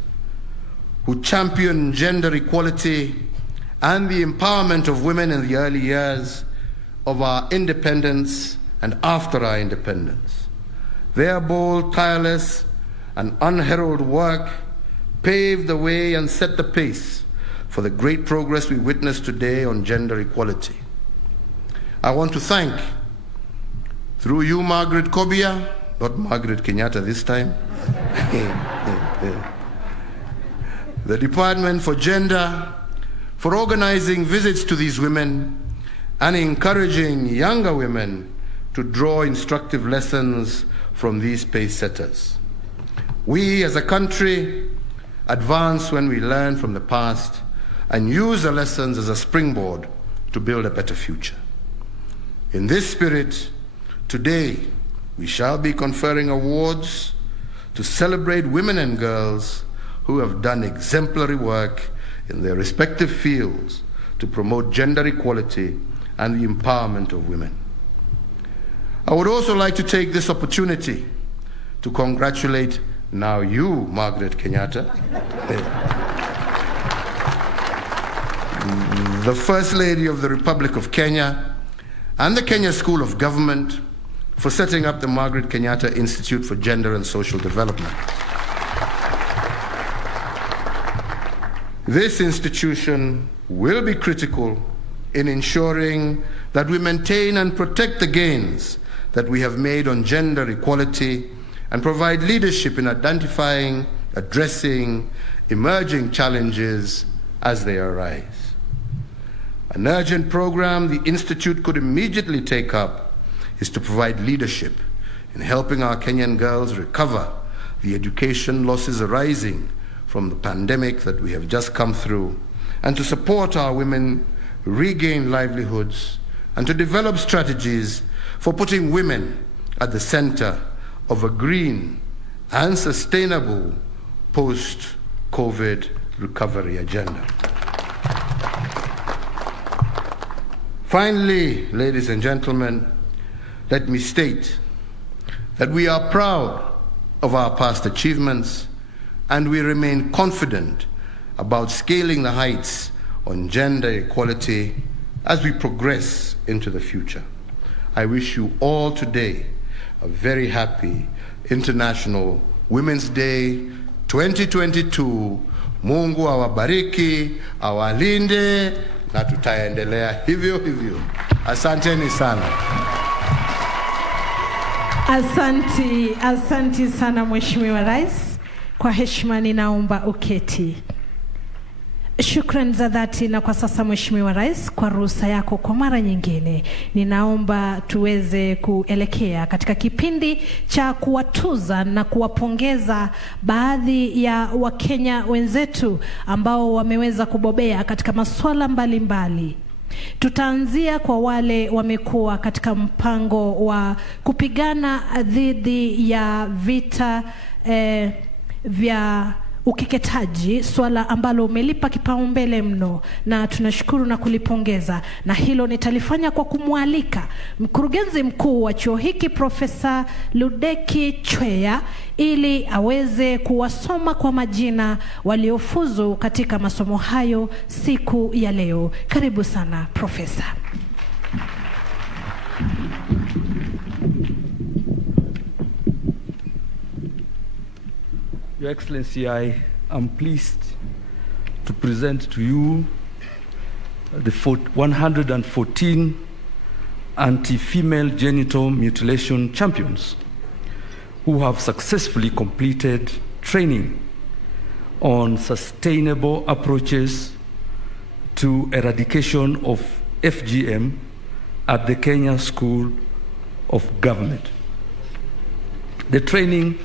who championed gender equality and the empowerment of women in the early years of our independence and after our independence. Their bold, tireless, and unheralded work paved the way and set the pace for the great progress we witness today on gender equality. I want to thank, through you, Margaret Kobia, not Margaret Kenyatta this time, the Department for Gender for organizing visits to these women and encouraging younger women to draw instructive lessons from these pace setters. We as a country advance when we learn from the past and use the lessons as a springboard to build a better future. In this spirit, today we shall be conferring awards to celebrate women and girls who have done exemplary work in their respective fields to promote gender equality and the empowerment of women. I would also like to take this opportunity to congratulate now you, Margaret Kenyatta, the First Lady of the Republic of Kenya, and the Kenya School of Government for setting up the Margaret Kenyatta Institute for Gender and Social Development. This institution will be critical in ensuring that we maintain and protect the gains that we have made on gender equality and provide leadership in identifying, addressing emerging challenges as they arise. An urgent program the Institute could immediately take up is to provide leadership in helping our Kenyan girls recover the education losses arising from the pandemic that we have just come through, and to support our women regain livelihoods, and to develop strategies for putting women at the center of a green and sustainable post-COVID recovery agenda. Finally, ladies and gentlemen, let me state that we are proud of our past achievements and we remain confident about scaling the heights on gender equality as we progress into the future. I wish you all today a very happy International Women's Day 2022. Mungu awabariki, awalinde, na tutaendelea hivyo hivyo. Asanteni sana. Asanti sana Mheshimiwa Rais. Kwa heshima ninaomba uketi. Shukrani za dhati, na kwa sasa Mheshimiwa Rais, kwa ruhusa yako kwa mara nyingine, ninaomba tuweze kuelekea katika kipindi cha kuwatuza na kuwapongeza baadhi ya Wakenya wenzetu ambao wameweza kubobea katika masuala mbalimbali. Tutaanzia kwa wale wamekuwa katika mpango wa kupigana dhidi ya vita vya ukeketaji, swala ambalo umelipa kipaumbele mno, na tunashukuru na kulipongeza, na hilo nitalifanya kwa kumwalika mkurugenzi mkuu wa chuo hiki Profesa Ludeki Chweya ili aweze kuwasoma kwa majina waliofuzu katika masomo hayo siku ya leo. Karibu sana Profesa. Your Excellency, I am pleased to present to you the 114 anti-female genital mutilation champions who have successfully completed training on sustainable approaches to eradication of FGM at the Kenya School of Government. The training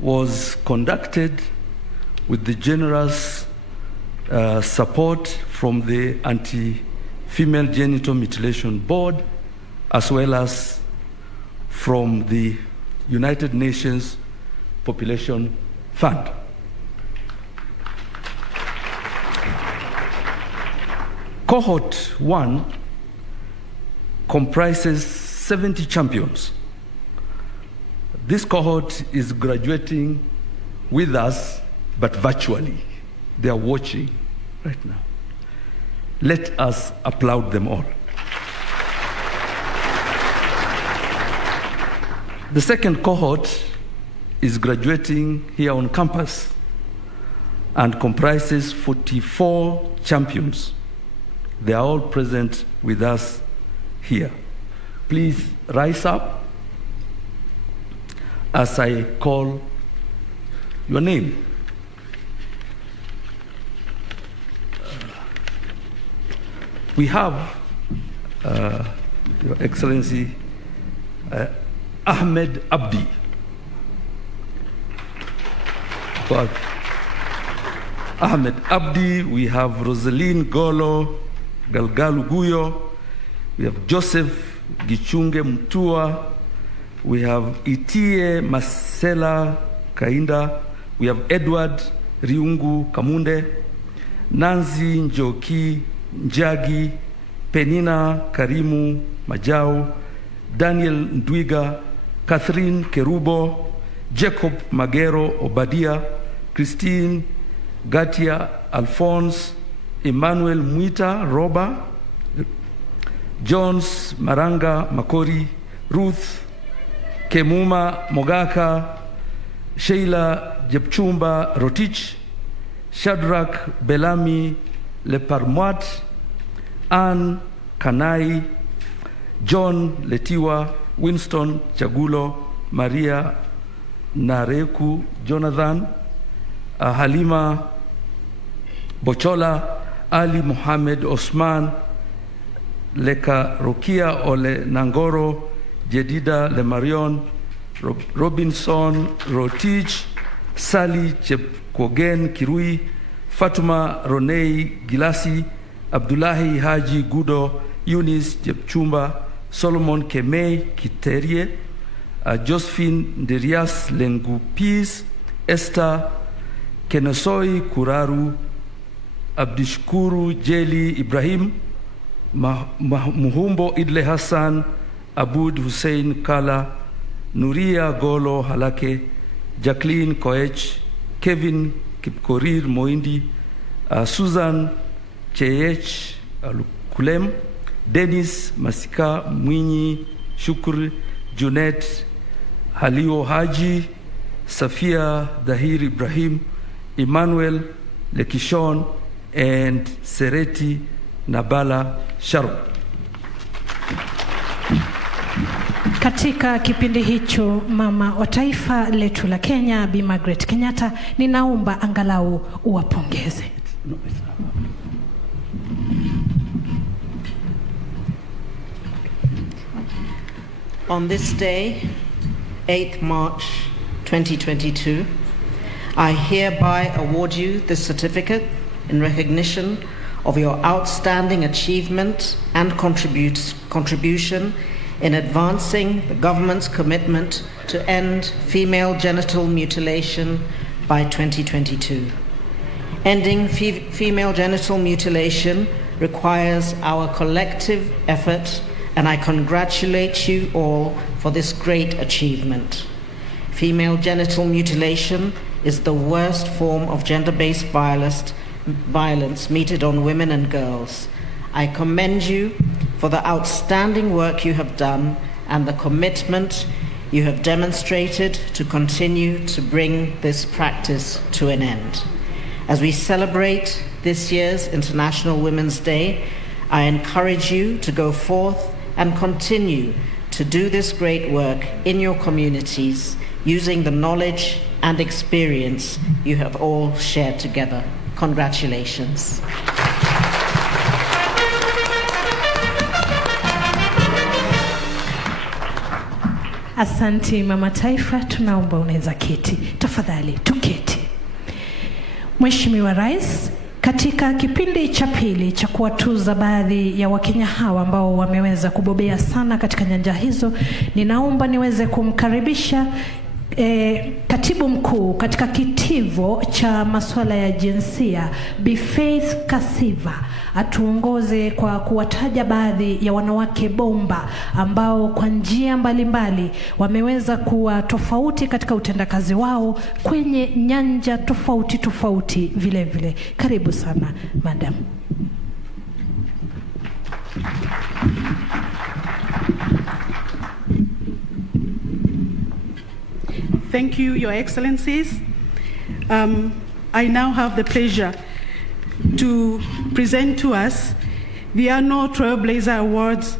was conducted with the generous support from the Anti-Female Genital Mutilation Board, as well as from the United Nations Population Fund. Cohort 1 comprises 70 champions. This cohort is graduating with us, but virtually. They are watching right now. Let us applaud them all. The second cohort is graduating here on campus and comprises 44 champions. They are all present with us here. Please rise up as I call your name. We have Your Excellency Ahmed Abdi. For Ahmed Abdi, we have Rosaline Golo Galgalu Guyo, we have Joseph Gichunge Mtua, we have Itie Masela Kainda, we have Edward Riungu Kamunde, Nanzi Njoki Njagi, Penina Karimu Majau, Daniel Ndwiga, Catherine Kerubo, Jacob Magero Obadia, Christine Gatia Alphonse, Emmanuel Mwita Roba, Jones Maranga Makori, Ruth Kemuma Mogaka, Sheila Jepchumba Rotich, Shadrach Belami Leparmoat, Anne Kanai, John Letiwa, Winston Chagulo, Maria Nareku Jonathan, Halima Bochola, Ali Mohammed Osman, Leka Rokia Ole Nangoro, Jedida Lemarion, Robinson Rotich, Sally Chepkogen Kirui, Fatuma Ronei Gilasi, Abdullahi Haji Gudo, Eunice Jepchumba, Solomon Kemei Kiterie, Josephine Nderias Lengupis, Esther Kenesoi Kuraru, Abdishkuru Jeli Ibrahim, Muhumbo Idle Hassan, Abud Hussein Kala, Nuria Golo Halake, Jacqueline Koech, Kevin Kipkorir Moindi, Susan Cheyech Kulem, Dennis Masika Mwinyi, Shukr Junet, Halio Haji, Safia Dahir Ibrahim, Emmanuel Lekishon, and Sereti Nabala Sharon. Katika kipindi hicho mama wa taifa letu la Kenya Bi Margaret Kenyatta, ninaomba angalau uwapongeze. On this day, 8th March 2022, I hereby award you this certificate in recognition of your outstanding achievement and contribution in advancing the government's commitment to end female genital mutilation by 2022. Ending female genital mutilation requires our collective effort, and I congratulate you all for this great achievement. Female genital mutilation is the worst form of gender-based violence meted on women and girls. I commend you for the outstanding work you have done and the commitment you have demonstrated to continue to bring this practice to an end. As we celebrate this year's International Women's Day, I encourage you to go forth and continue to do this great work in your communities using the knowledge and experience you have all shared together. Congratulations. Asante mama taifa, tunaomba unaweza keti. Tafadhali tuketi. Mheshimiwa Rais, katika kipindi cha pili cha kuwatuza baadhi ya Wakenya hawa ambao wameweza kubobea sana katika nyanja hizo, ninaomba niweze kumkaribisha katibu mkuu katika kitivo cha masuala ya jinsia Bi Faith Kasiva atuongoze kwa kuwataja baadhi ya wanawake bomba ambao kwa njia mbalimbali wameweza kuwa tofauti katika utendakazi wao kwenye nyanja tofauti vile vile. Karibu sana madam. Thank you, Your Excellencies. I now have the pleasure to present to us the annual Trailblazer Awards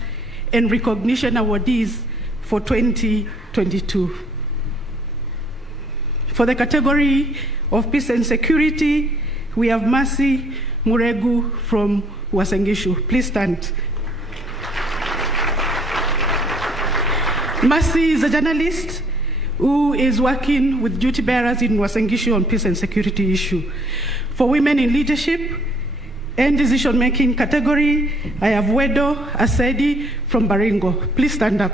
and Recognition Awardees for 2022. For the category of Peace and Security, we have Mercy Muregu from Uasin Gishu. Please stand. Mercy is a journalist who is working with duty bearers in Uasin Gishu on peace and security issue. For women in leadership and decision-making category, I have Wedo Asedi from Baringo. Please stand up.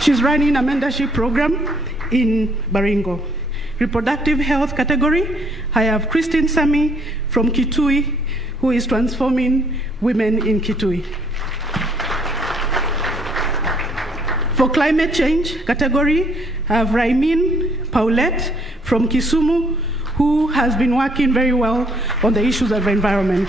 She's running a mentorship program in Baringo. Reproductive health category, I have Christine Sami from Kitui, who is transforming women in Kitui. For climate change category, I have Raimin Paulette from Kisumu, who has been working very well on the issues of environment.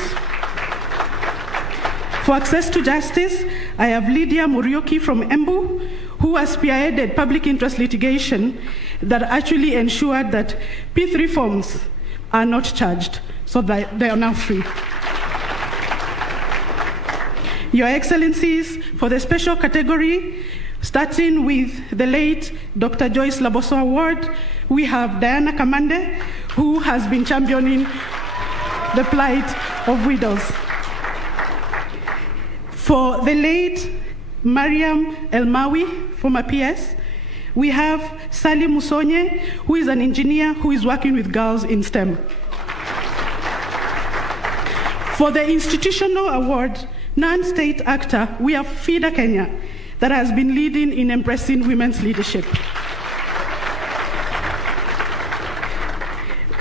For access to justice, I have Lydia Murioki from Embu, who has spearheaded public interest litigation that actually ensured that P3 forms are not charged, so that they are now free. Your Excellencies, for the special category, starting with the late Dr. Joyce Laboso Award, we have Diana Kamande, who has been championing the plight of widows. For the late Mariam Elmawi, former PS, we have Sally Musonye, who is an engineer who is working with girls in STEM. For the institutional award, non-state actor, we have FIDA Kenya, that has been leading in embracing women's leadership.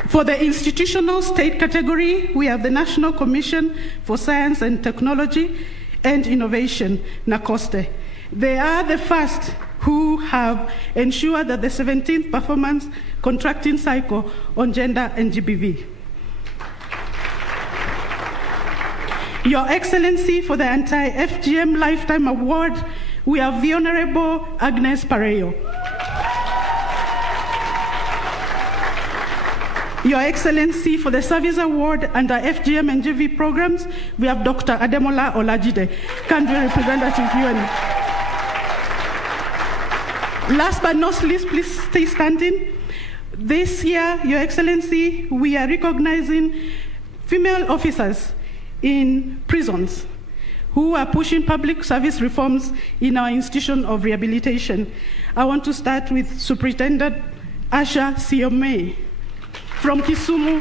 For the institutional state category, we have the National Commission for Science and Technology and Innovation, NACOSTE. They are the first who have ensured that the 17th performance contracting cycle on gender and GBV. Your Excellency, for the anti-FGM Lifetime Award, we have the Honorable Agnes Pareyo. Your Excellency, for the Service Award under FGM and GV programs, we have Dr. Ademola Olajide, Country Representative UN. Last but not least, please stay standing. This year, Your Excellency, we are recognizing female officers in prisons who are pushing public service reforms in our institution of rehabilitation. I want to start with Superintendent Asha Siome from Kisumu,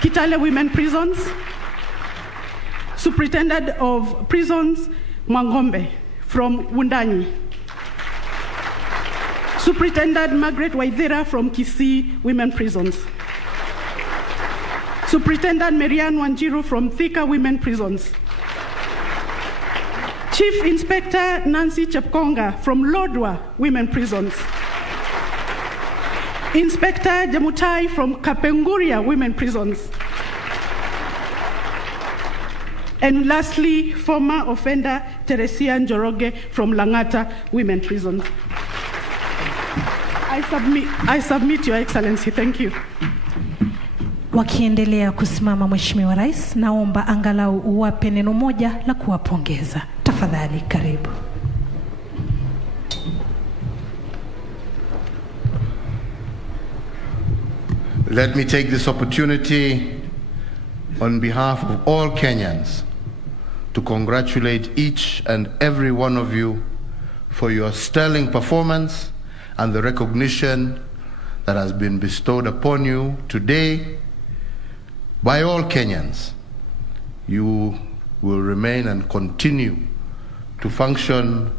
Kitale Women Prisons, Superintendent of Prisons Mwangombe from Wundanyi, Superintendent Margaret Waithera from Kisii Women Prisons, Superintendent Marianne Wanjiru from Thika Women Prisons, Chief Inspector Nancy Chepkonga from Lodwar Women Prisons, Inspector Jamutai from Kapenguria Women Prisons, and lastly, former offender Teresia Njoroge from Langata Women Prisons. I submit, Your Excellency. Thank you. Wakiendelea kusimama, Mheshimiwa Rais, naomba angalau uwape neno moja la kuwapongeza. Tafadhali, karibu. Let me take this opportunity on behalf of all Kenyans to congratulate each and every one of you for your sterling performance and the recognition that has been bestowed upon you today by all Kenyans. You will remain and continue to function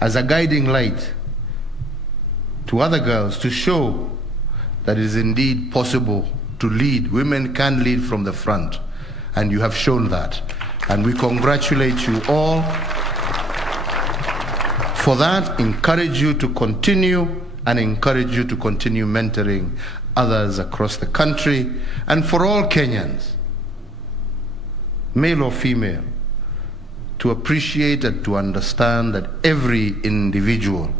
as a guiding light to other girls to show that it is indeed possible to lead. Women can lead from the front, and you have shown that. And we congratulate you all for that, encourage you to continue, and encourage you to continue mentoring others across the country, and for all Kenyans, male or female, to appreciate and to understand that every individual,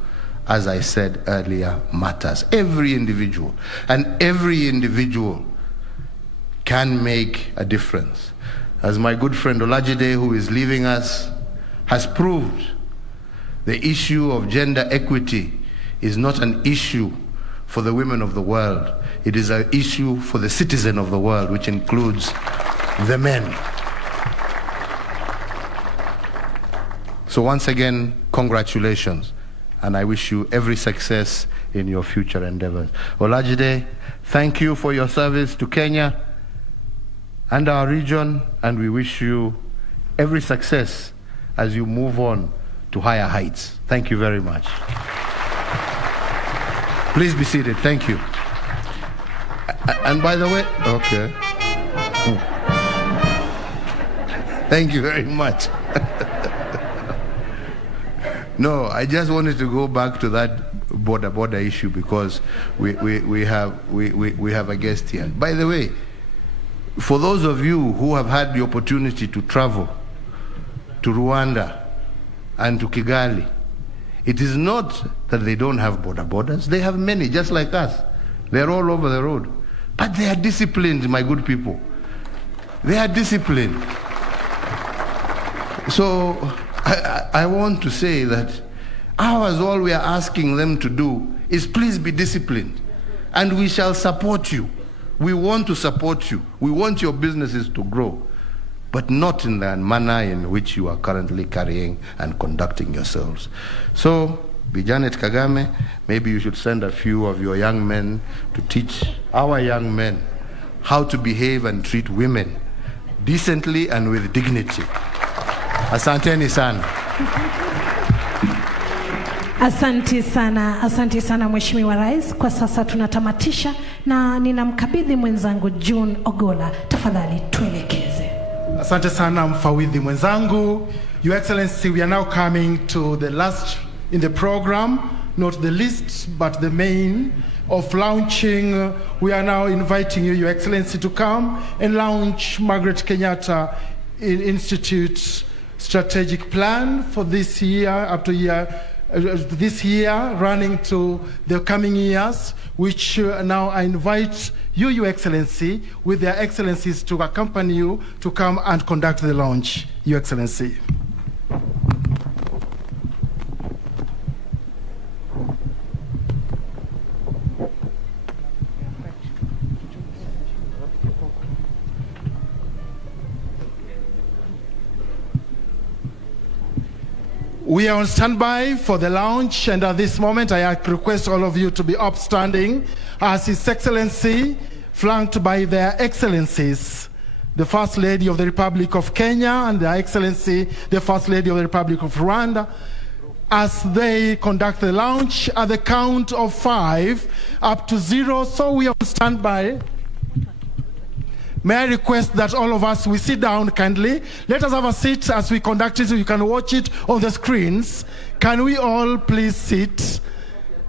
as I said earlier, matters. Every individual. And every individual can make a difference. As my good friend Olajide, who is leaving us, has proved, the issue of gender equity is not an issue for the women of the world. It is an issue for the citizen of the world, which includes the men. So once again, congratulations. And I wish you every success in your future endeavors. Olajide, thank you for your service to Kenya and our region, and we wish you every success as you move on to higher heights. Thank you very much. Please be seated. Thank you. And by the way, okay. Thank you very much. No, I just wanted to go back to that Bodaboda issue because we have a guest here. By the way, for those of you who have had the opportunity to travel to Rwanda and to Kigali, it is not that they don't have Bodabodas. They have many, just like us. They're all over the road. But they are disciplined, my good people. They are disciplined. So I want to say that ours, all we are asking them to do is please be disciplined. And we shall support you. We want to support you. We want your businesses to grow, but not in the manner in which you are currently carrying and conducting yourselves. So, Janet Kagame, maybe you should send a few of your young men to teach our young men how to behave and treat women decently and with dignity. Asanteni sana. Asante sana Mheshimiwa Rais. Kwa sasa tunatamatisha na ninamkabidhi mwenzangu June Ogola. Tafadhali tuelekeze. Asante sana mfawidhi mwenzangu. Your Excellency, we are now coming to the last in the program, not the least but the main of launching. We are now inviting you, Your Excellency, to come and launch Margaret Kenyatta Institute's strategic plan for this year, up to this year, running to the coming years, which now I invite you, Your Excellency, with their excellencies to accompany you to come and conduct the launch, Your Excellency. We are on standby for the launch, and at this moment I request all of you to be upstanding as His Excellency, flanked by their excellencies, the First Lady of the Republic of Kenya and Their Excellency, the First Lady of the Republic of Rwanda, as they conduct the launch at the count of 5 up to 0. So we are on standby. May I request that all of us, we sit down kindly. Let us have a seat as we conduct it so you can watch it on the screens. Can we all please sit?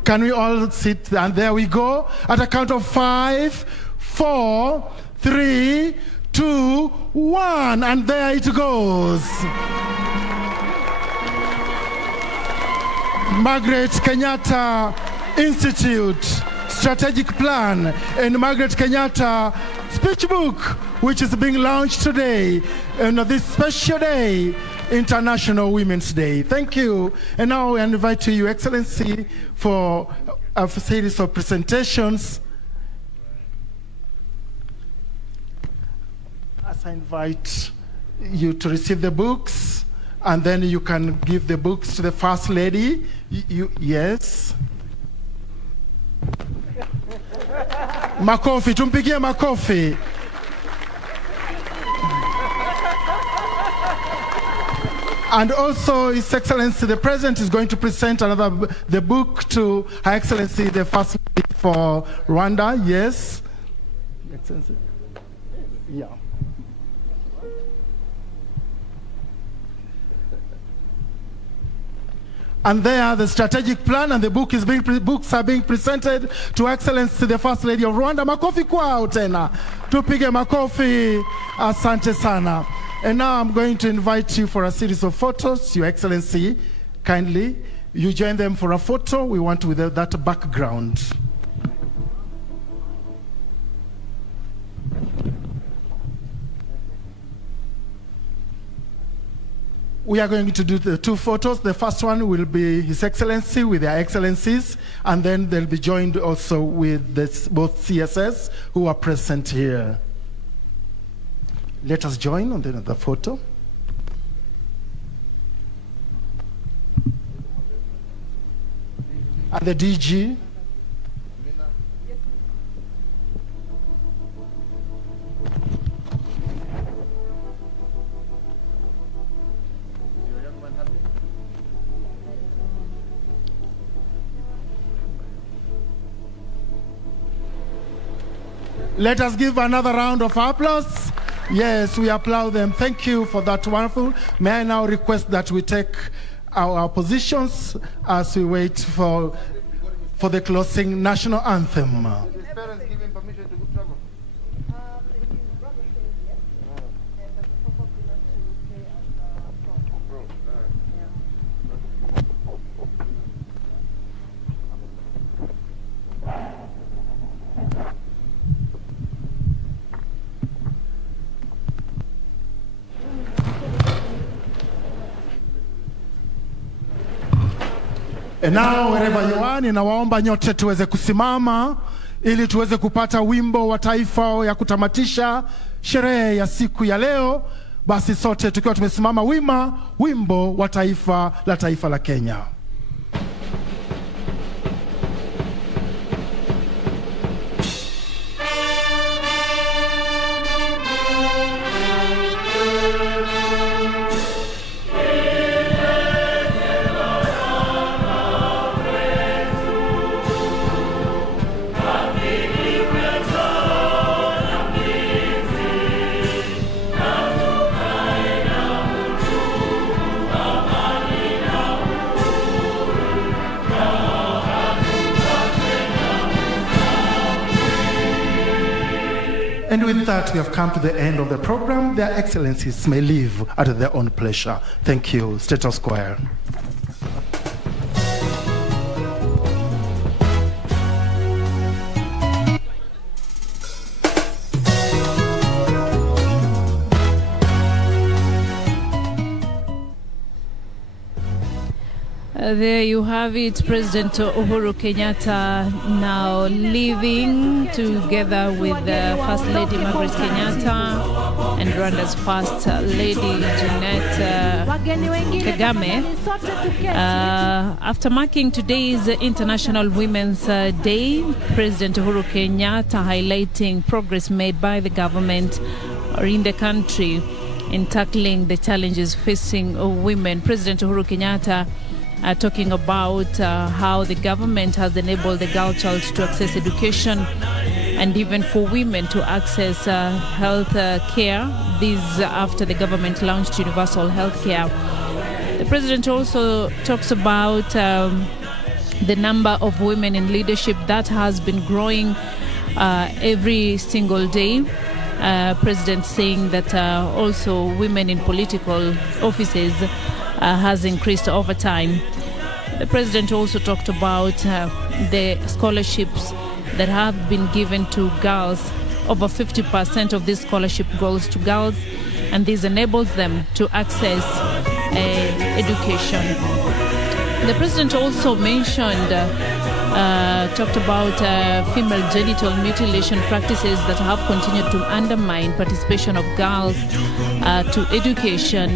Can we all sit? And there we go. At a count of 5, 4, 3, 2, 1. And there it goes. Margaret Kenyatta Institute Strategic Plan and Margaret Kenyatta Speech Book, which is being launched today on this special day, International Women's Day. Thank you. And now I invite you, Your Excellency, for a series of presentations. As I invite you to receive the books, and then you can give the books to the First Lady. Yes. Makofi, tumpigie makofi. And also, His Excellency, the President is going to present the book to Her Excellency, the First Lady for Rwanda. Yes. Excellency. Yeah. And there, the strategic plan and the book is books are being presented to Excellency, the First Lady of Rwanda. Makofi kwao tena. Tupige makofi. Asante sana. And now I'm going to invite you for a series of photos. Your Excellency, kindly, you join them for a photo. We want with that background. We are going to do the 2 photos. The first one will be His Excellency with Their Excellencies, and then they'll be joined also with both CSS who are present here. Let us join on the photo. and the DG. Let us give another round of applause. Yes, we applaud them. Thank you for that wonderful. May I now request that we take our positions as we wait for the closing national anthem. And now wherever you are, ninawaomba nyote tuweze kusimama ili tuweze kupata wimbo wa taifa ya kutamatisha sherehe ya siku ya leo. Basi sote tukiwa tumesimama wima, wimbo wa taifa la Kenya. And with that, we have come to the end of the program. Their Excellencies may leave at their own pleasure. Thank you. State House Choir. There you have it, President Uhuru Kenyatta now leaving together with First Lady Margaret Kenyatta and Rwanda's First Lady Jeanette Kagame. After marking today's International Women's Day, President Uhuru Kenyatta highlighting progress made by the government or in the country in tackling the challenges facing women. President Uhuru Kenyatta talking about how the government has enabled the girl child to access education and even for women to access health care. This after the government launched universal health care. The president also talks about the number of women in leadership that has been growing every single day. President saying that also women in political offices has increased over time. The president also talked about the scholarships that have been given to girls. Over 50% of this scholarship goes to girls, and this enables them to access education. The president also mentioned, talked about female genital mutilation practices that have continued to undermine participation of girls to education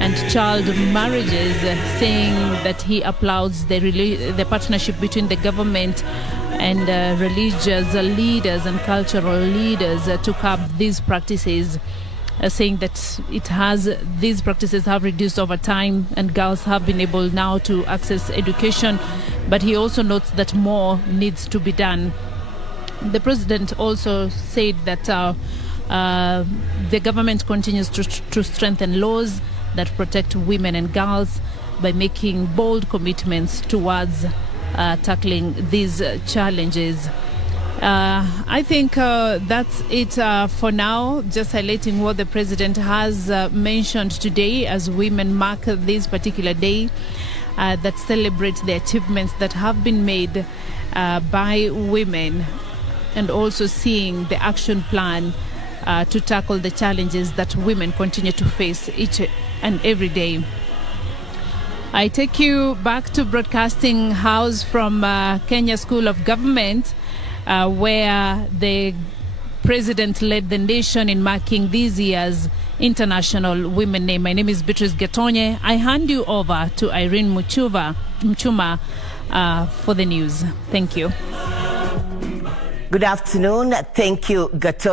and child marriages, saying that he applauds the partnership between the government and religious leaders and cultural leaders to curb these practices, saying that these practices have reduced over time and girls have been able now to access education, but he also notes that more needs to be done. The president also said that the government continues to strengthen laws that protect women and girls by making bold commitments towards tackling these challenges. I think that's it for now, just highlighting what the president has mentioned today as women mark this particular day that celebrates the achievements that have been made by women, and also seeing the action plan to tackle the challenges that women continue to face each and every day. I take you back to Broadcasting House from Kenya School of Government, where the president led the nation in marking this year's International Women Day. My name is Beatrice Getonye. I hand you over to Irene Mchuma for the news. Thank you. Good afternoon. Thank you, Gato.